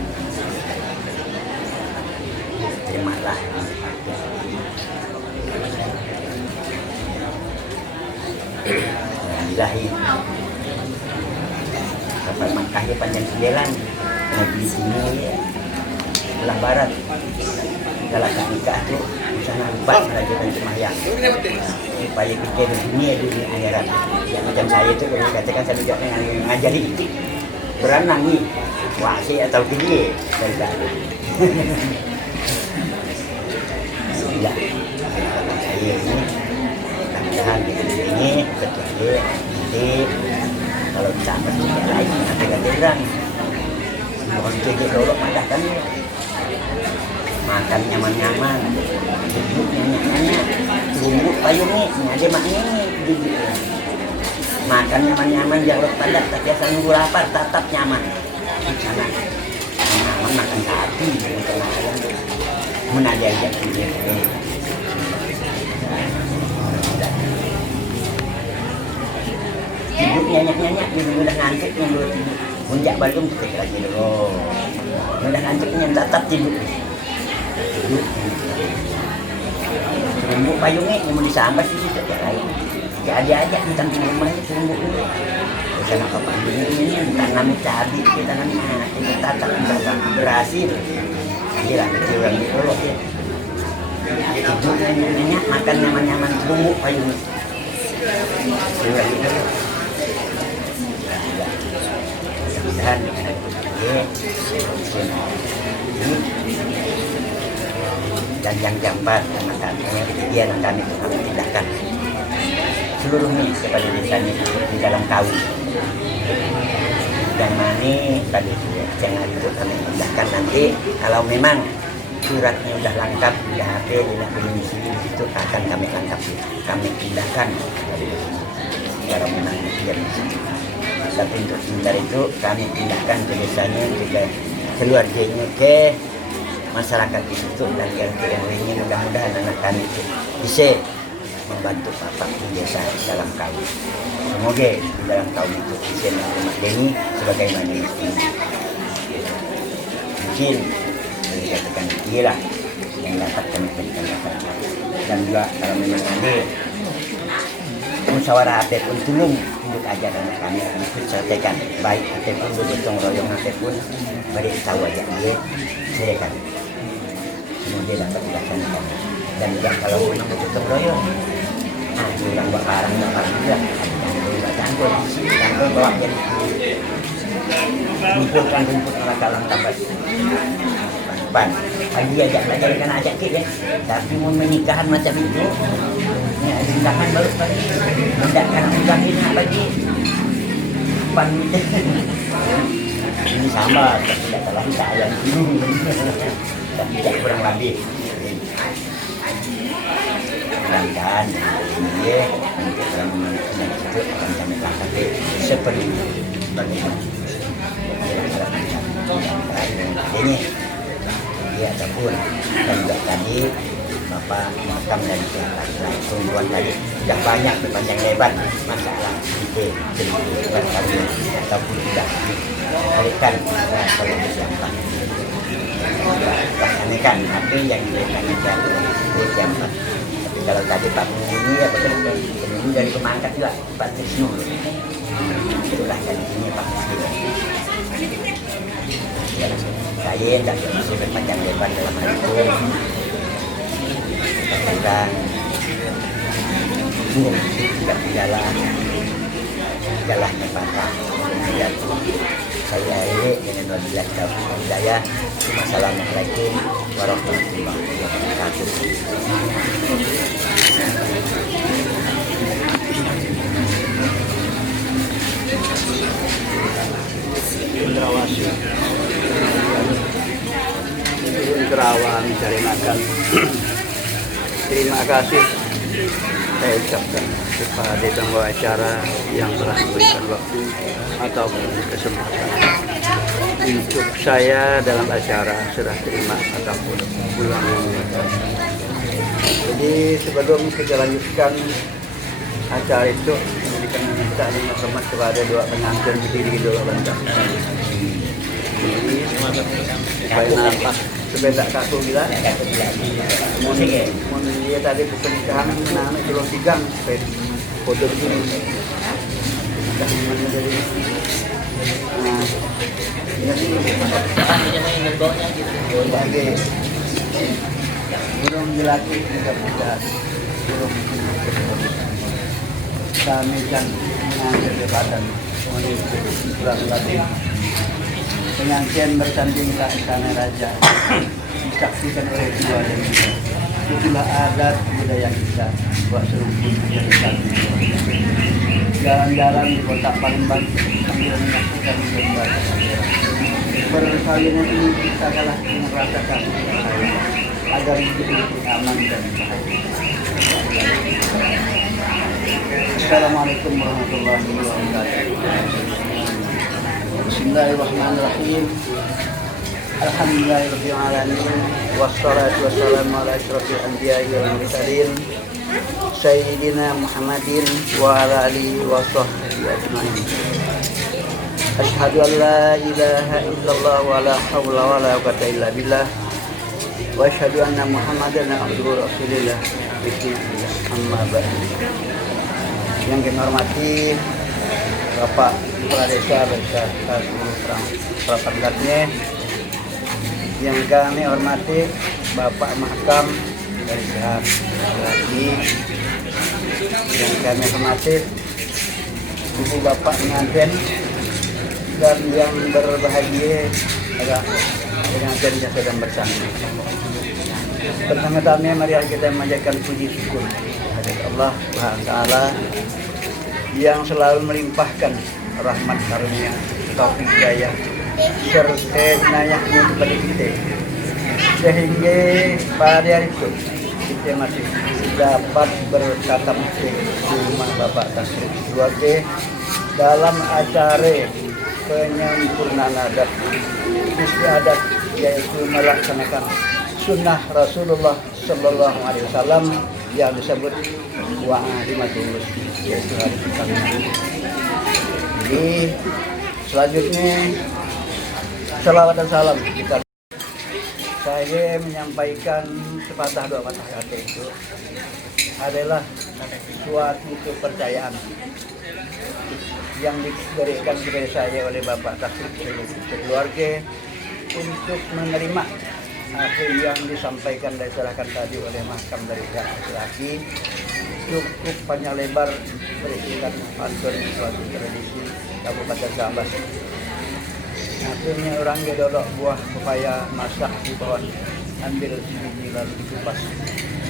terimalah Alhamdulillah kapal Makkahnya panjang 9 Nabi di sini sebelah barat kalau tak nikah tu sana lupa melakukan sembahyang supaya kita di dunia di akhirat yang macam saya tu kalau katakan saya juga dengan ngajari berenang ni wasi atau tinggi dari sana ya saya ini mudah-mudahan ini betul nanti kalau tak berjalan lain nanti kata orang orang kecil dorok madah kan makan nyaman-nyaman duduk nyanyi-nyanyi tumbuk payungnya ada maknya makan nyaman-nyaman jangan padat tak biasa nunggu lapar tetap nyaman sana nyaman makan sapi makan ayam menajak dia tidur nyanyak-nyanyak dia udah ngantuk yang dua tidur munjak balung ketik lagi dulu udah ngantuk yang tetap tidur serumbuk payungnya yang mau disambar sih tidak lain jadi aja di samping rumahnya serumbuk ini sana papan ini tanam cabai kita tanam kita tatap berhasil gila kecil orang di Solo ya tidur nyanyak makan nyaman-nyaman serumbuk payungnya orang di Solo mudah-mudahan dan yang keempat anak-anaknya kejadian yang kami tindakan seluruhnya kepada desanya di dalam kaum yang mana tadi jangan itu kami tindakan nanti kalau memang suratnya udah lengkap, udah ada di mengisi itu akan kami lengkapi, kami pindahkan dari secara menang tapi untuk sementara itu kami pindahkan ke desanya juga keluarganya ke masyarakat di situ dan yang lainnya mudah-mudahan anak kami itu bisa membantu Bapak di desa dalam kaum. Semoga di dalam kaum itu bisa menerima Denny sebagai majelis ini. Mungkin boleh katakan iyalah yang dapat kami berikan masyarakat. Dan juga kalau memang ada musyawarah ataupun tulung untuk ajaran kami ikut selesaikan, baik ataupun bergotong royong ataupun beri tahu aja dia silakan. Semoga dapat dilaksanakan. Dan juga kalau memang bergotong royong, orang bakarang juga, cangkul bawa jadi kumpulkan rumput orang kalang tabat. Pan, pagi ajak belajar kan ajak kita, tapi mau menikahan macam itu, ya nikahan baru pagi, mendakkan udah ini pagi, pan ini sama, tapi tidak salah saya ini, tapi tidak kurang lebih. Dan ini nanti dalam itu akan kami lakukan seperti bagaimana ini dia ataupun dan juga tadi Bapak makam dari pihak laki-laki perempuan tadi sudah banyak berpanjang lebar masalah ide dan kami ataupun sudah diberikan kalau disiapkan laksanakan tapi yang diberikan itu siapa. Kalau tadi Pak Penghuni ya Penghuni dari pemangkat juga Pak Trisno itulah dari sini Pak saya tidak masih berpanjang lebar dalam hal itu tentang burung tidak jalannya patah saya ini dengan 12 tahun saya Assalamualaikum warahmatullahi wabarakatuh. Kerawang cari makan. Terima kasih saya ucapkan kepada pembawa acara yang telah memberikan waktu ataupun kesempatan untuk saya dalam acara serah terima ataupun pulang. Jadi sebelum kita lanjutkan acara itu, kita meminta hormat kepada dua pengantin berdiri dulu bentar. Supaya nampak, supaya tak kaku gila. Mun dia tadi pernikahan menang belum tigang, supaya foto begini. Mana jadi? Sebagai burung jelati tidak mudah, burung kami kan mengambil jabatan kurang lebih pengantin bersanding ke istana raja disaksikan oleh dua dan tiga. Itulah adat budaya kita buat serumpun jalan-jalan di kota Palembang sambil menyaksikan berbagai persalinan ini kita adalah merasakan agar hidup ini aman dan bahagia. Assalamualaikum warahmatullahi wabarakatuh. Bismillahirrahmanirrahim. Alhamdulillahirabbil alamin wassalatu wassalamu ala asyrofil anbiya'i wal mursalin Sayyidina Muhammadin wa ala alihi wa sahbihi ajma'in. Asyhadu an la ilaha illallah wa la haula wa la quwwata illa billah wa asyhadu anna Muhammadan abduhu wa rasulullah. Amma ba'd. Yang kami hormati Bapak Kepala Desa beserta seluruh perangkatnya, yang kami hormati Bapak Mahkam dari pihak laki, yang kami hormati Ibu Bapak pengantin dan yang berbahagia adalah pengantin yang sedang bersama. Pertama-tama mari kita memanjatkan puji syukur kepada Allah Subhanahu wa taala yang selalu melimpahkan rahmat karunia, taufik hidayah serta inayahnya kepada kita sehingga pada hari itu kita masih dapat bertatap di rumah Bapak Tasrif keluarga dalam acara penyempurnaan adat istiadat, yaitu melaksanakan sunnah Rasulullah Sallallahu Alaihi Wasallam yang disebut wa'alimatul yaitu hari perkawinan. Jadi selanjutnya salawat dan salam kita. Saya menyampaikan sepatah dua patah kata itu adalah suatu kepercayaan yang diberikan kepada saya oleh Bapak Tasrif keluarga untuk menerima apa yang disampaikan dan diserahkan tadi oleh mahkam dari pihak laki-laki. Cukup panjang lebar berisikan pantun suatu tradisi Kabupaten Sambas. Akhirnya orang gedolok buah pepaya masak di pohon, ambil biji lalu dikupas.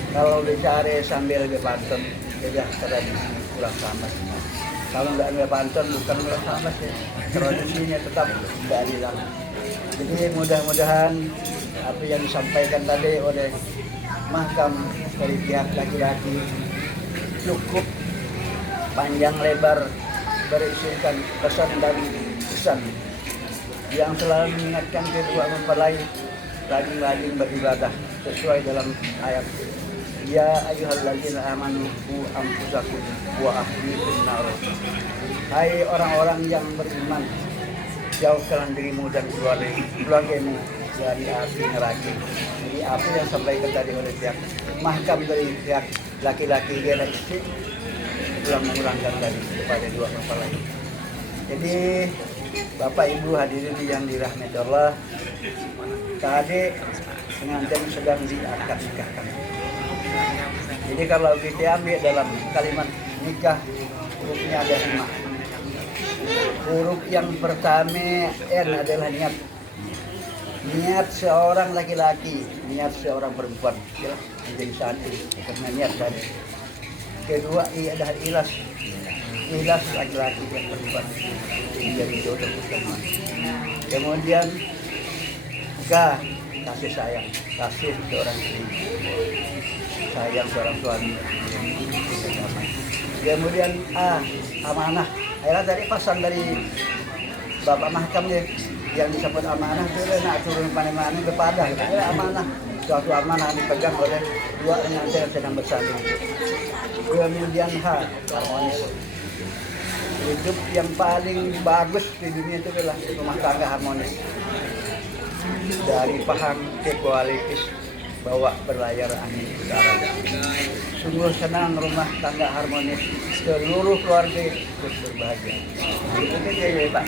Kalau dicari sambil berpantun, sudah tradisi kurang Sambas. Kalau nggak ambil pantun bukan kurang Sambas ya. Tradisinya tetap tidak hilang. Jadi mudah-mudahan apa yang disampaikan tadi oleh mahkam dari pihak laki-laki cukup panjang lebar berisikan pesan dan kesan yang selalu mengingatkan kedua mempelai rajin-rajin beribadah sesuai dalam ayat ya ayyuhalladzina amanu qu anfusakum wa ahlikum nar. Hai orang-orang yang beriman, jauhkanlah dirimu dan keluargamu dari api neraka. Jadi apa yang disampaikan tadi oleh pihak mahkam dari pihak laki-laki dia dan istri ulang mengulangkan tadi kepada dua mempelai. Jadi Bapak Ibu hadirin yang dirahmati Allah, tadi pengantin sedang diakad nikahkan. Jadi kalau kita ambil dalam kalimat nikah, hurufnya ada 5. Huruf yang pertama N adalah niat. Niat seorang laki-laki, niat seorang perempuan, menjadi satu karena niat tadi. Kedua I adalah ikhlas. Ikhlas laki-laki dan perempuan menjadi jodoh bersama. Kemudian K, kasih sayang, kasih seorang istri, sayang seorang suami. Kemudian A, amanah. Akhirnya tadi pesan dari Bapak Mahkam ya, yang disebut amanah itu nak turun panemane kepada amanah, suatu amanah dipegang oleh dua pengantin yang sedang bersanding. Kemudian H, harmonis. Hidup yang paling bagus di dunia itu adalah rumah tangga harmonis. Dari paham ke kualitas bawa berlayar angin utara. Sungguh senang rumah tangga harmonis, seluruh keluarga ikut berbahagia. Itu dia Pak.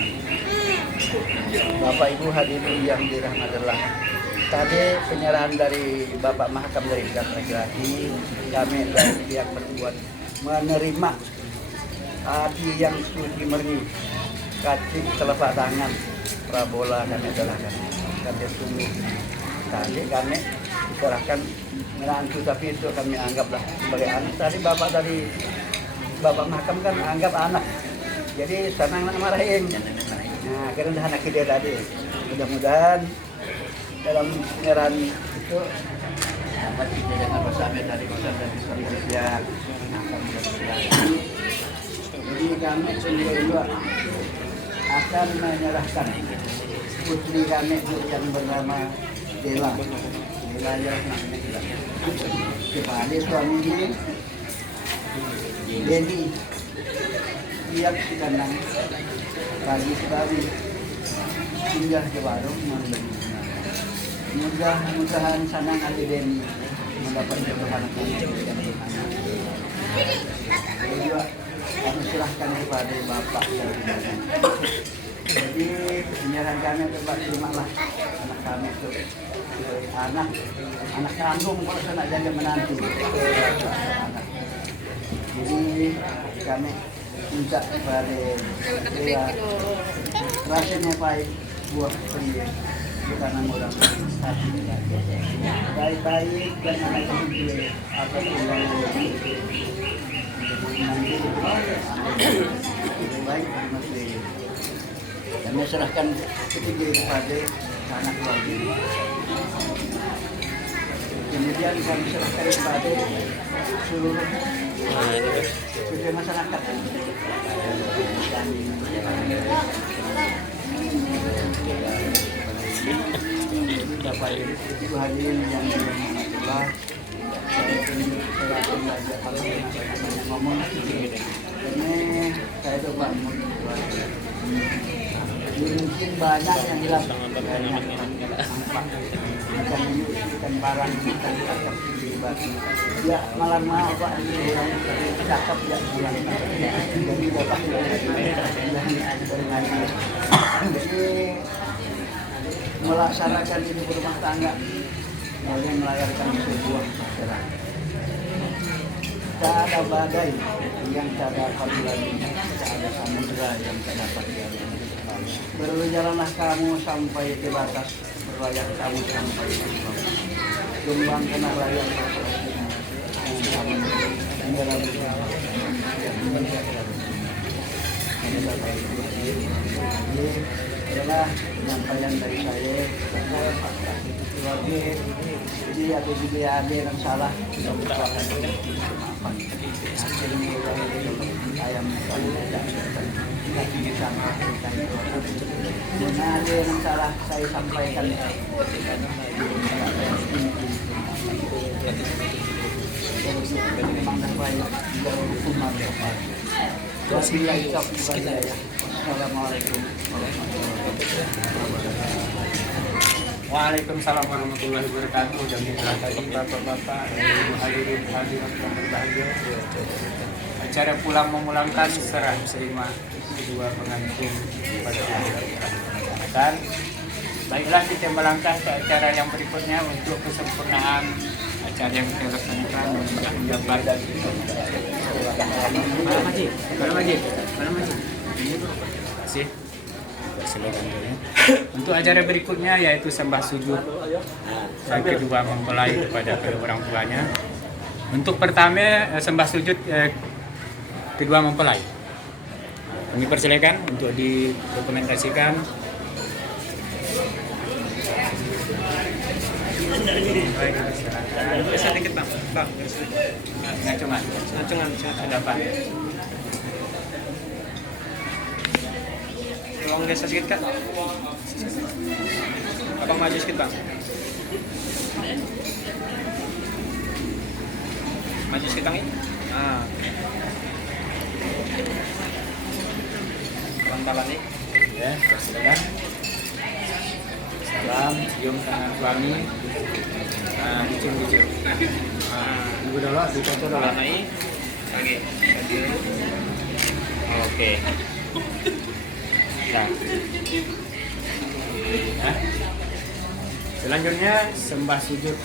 Bapak Ibu hadirin yang dirahmati Allah. Tadi penyerahan dari Bapak Mahkam dari pihak laki-laki, kami dari pihak perempuan menerima hati yang suci murni, kacik telapak tangan, prabola kami serahkan. Kami tunggu. Tadi kami diserahkan menantu, tapi itu kami anggaplah sebagai anak. Tadi Bapak Mahkam kan anggap anak, jadi senang marahin. Nah, karena anak kita tadi, mudah-mudahan dalam penyerahan itu dapat kita dengan bersama tadi pesan dari selanjutnya. Jadi kami juga akan menyerahkan putri kami yang bernama Dela. Dela yang namanya Dela. Kepada suaminya Dedi yang sedang pagi sekali singgah ke warung membeli. Mudah-mudahan senang hati Deni mendapat jodohan yang beranak. Juga kami serahkan kepada Bapak dan Ibu. Jadi penyerahan kami Bapak terimalah anak kami itu anak kandung kalau saya nak jaga menantu. Jadi kami minta kepada dia rasanya baik buat pria bukan orang hati baik-baik dan anak itu apapun yang baik masih kami serahkan ketiga kepada anak keluarga. Kemudian kami serahkan kepada seluruh masyarakat. Ibu hadirin yang dirahmati saya ngomong ini saya coba mungkin banyak yang hilang bukan barang bukan cakap ya malam mau Pak orang cakap ya pulang jadi Bapak ini melaksanakan hidup rumah tangga yang melayarkan sebuah masyarakat. Tak ada badai yang tak dapat dilalui, tak ada samudera yang tak dapat dilalui. Berjalanlah kamu sampai ke batas, berlayar kamu sampai ke bawah. Kembangkanlah layar adalah penyampaian dari saya. Jadi ada juga ada yang salah, maafkan. Ayam tidak bisa maafkan. Mana ada yang salah saya sampaikan. Memang terbaik jauh hukuman terbaik. Assalamualaikum Waalaikumsalam warahmatullahi wabarakatuh. Dan tadi bapak-bapak, ibu hadirin hadirat yang berbahagia. Acara pulang memulangkan serah terima kedua pengantin pada masyarakat. Baiklah kita melangkah ke acara yang berikutnya untuk kesempurnaan acara yang kita laksanakan menjabat. Kasih. Untuk acara berikutnya yaitu sembah sujud yang kedua mempelai kepada kedua orang tuanya. Untuk pertama sembah sujud kedua mempelai. Kami persilakan untuk didokumentasikan. Sedikit bang. Ngacungan hadapan. Tolong geser sedikit kak. Abang maju sedikit bang. Maju sedikit bang. Abang nih. Ya, persilakan. Salam, cium tangan suami. Dicium. Ibu dulu, dicontoh dulu. Naik. Oke. Nah. Selanjutnya sembah sujud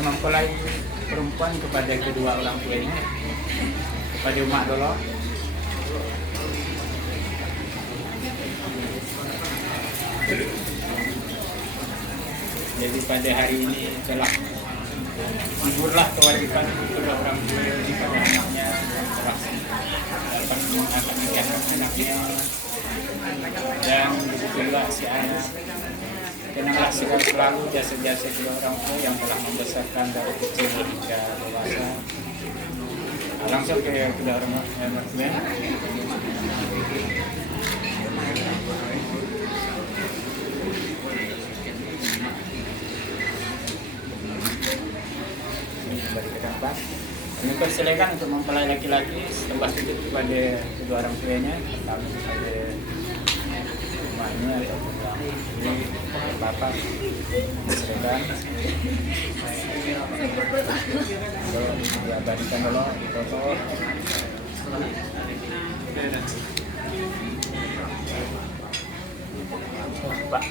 mempelai perempuan kepada kedua orang tuanya, kepada umat dulu. Jadi pada hari ini telah tiburlah kewajiban kedua orang tua pada anaknya dapat mengangkat anaknya. Dan begitulah si anak. Kenanglah selalu jasa-jasa kedua orang tua yang telah membesarkan dari kecil hingga dewasa. Langsung ke kedua orang tua. Kami persilakan untuk mempelai laki-laki sembah sujud kepada kedua orang tuanya, pertama kepada emaknya atau ini bapak. Silakan. Diabadikan dulu foto. Pak.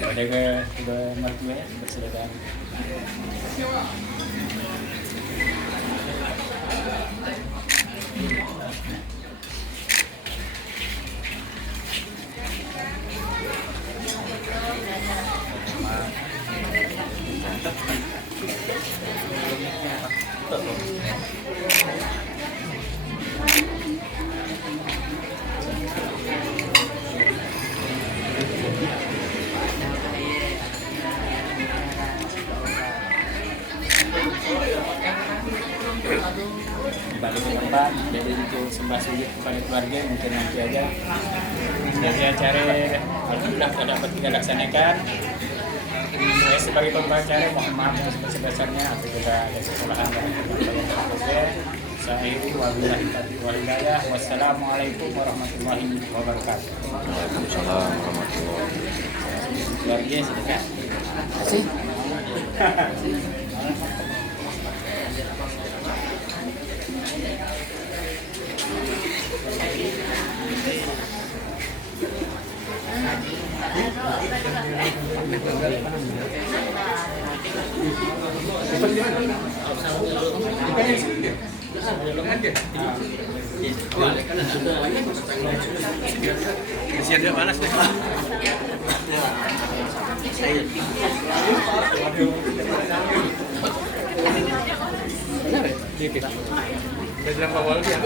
Ada ke mertua bersilakan. Balik ke tempat, jadi untuk sembah sujud kepada keluarga mungkin nanti aja. Jadi acara alhamdulillah dapat kita laksanakan. Saya sebagai pembicara mohon maaf yang sebesar-besarnya apabila ada kesalahan dan kemudian saya wabillahi taufiq wal hidayah. Wassalamualaikum warahmatullahi wabarakatuh. Waalaikumsalam warahmatullahi wabarakatuh. Keluarga sedekah. Kasih. Kesian dia panas deh. Udah bilang Pak Waldi ya?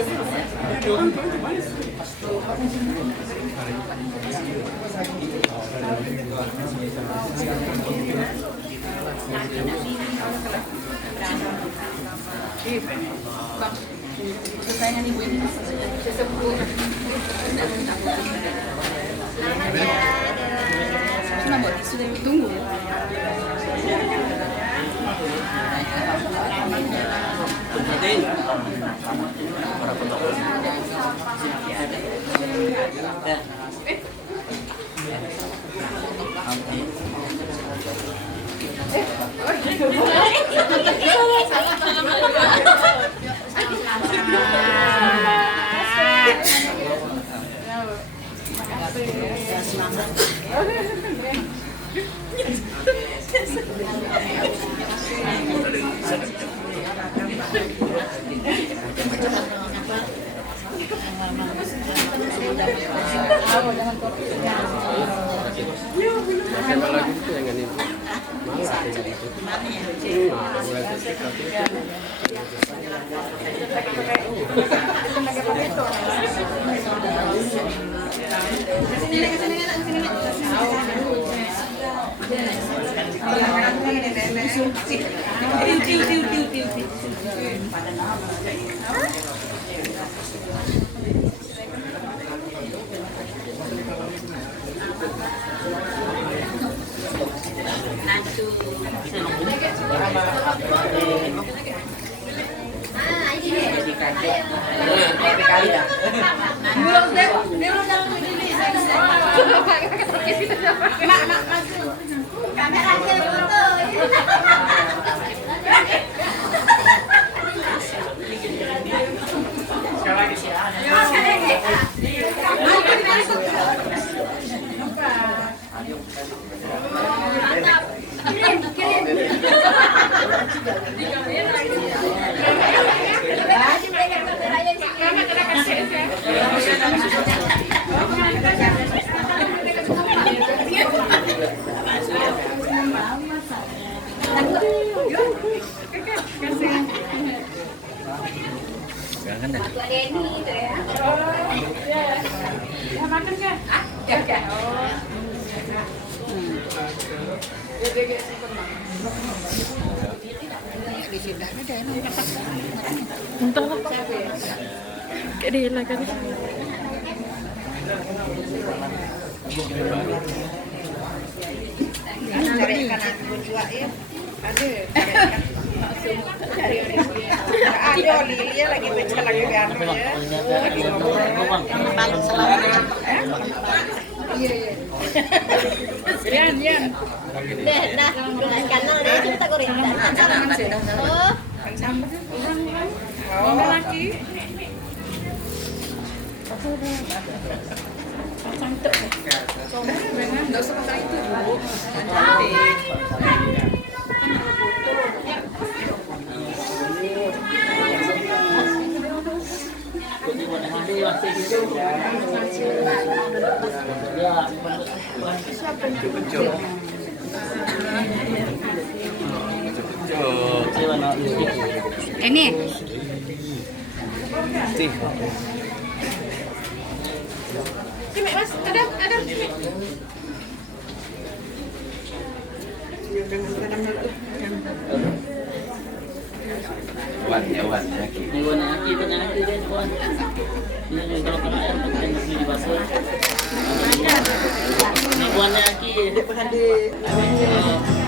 Sudah ditunggu. Siapa lagi itu yang ini? Malah jadi itu. Ini. Kimi mas, ada. Hewan penyakit. Hewan penyakit dia hewan. Ini kalau kena air pakai nasi di basur. Hewan penyakit.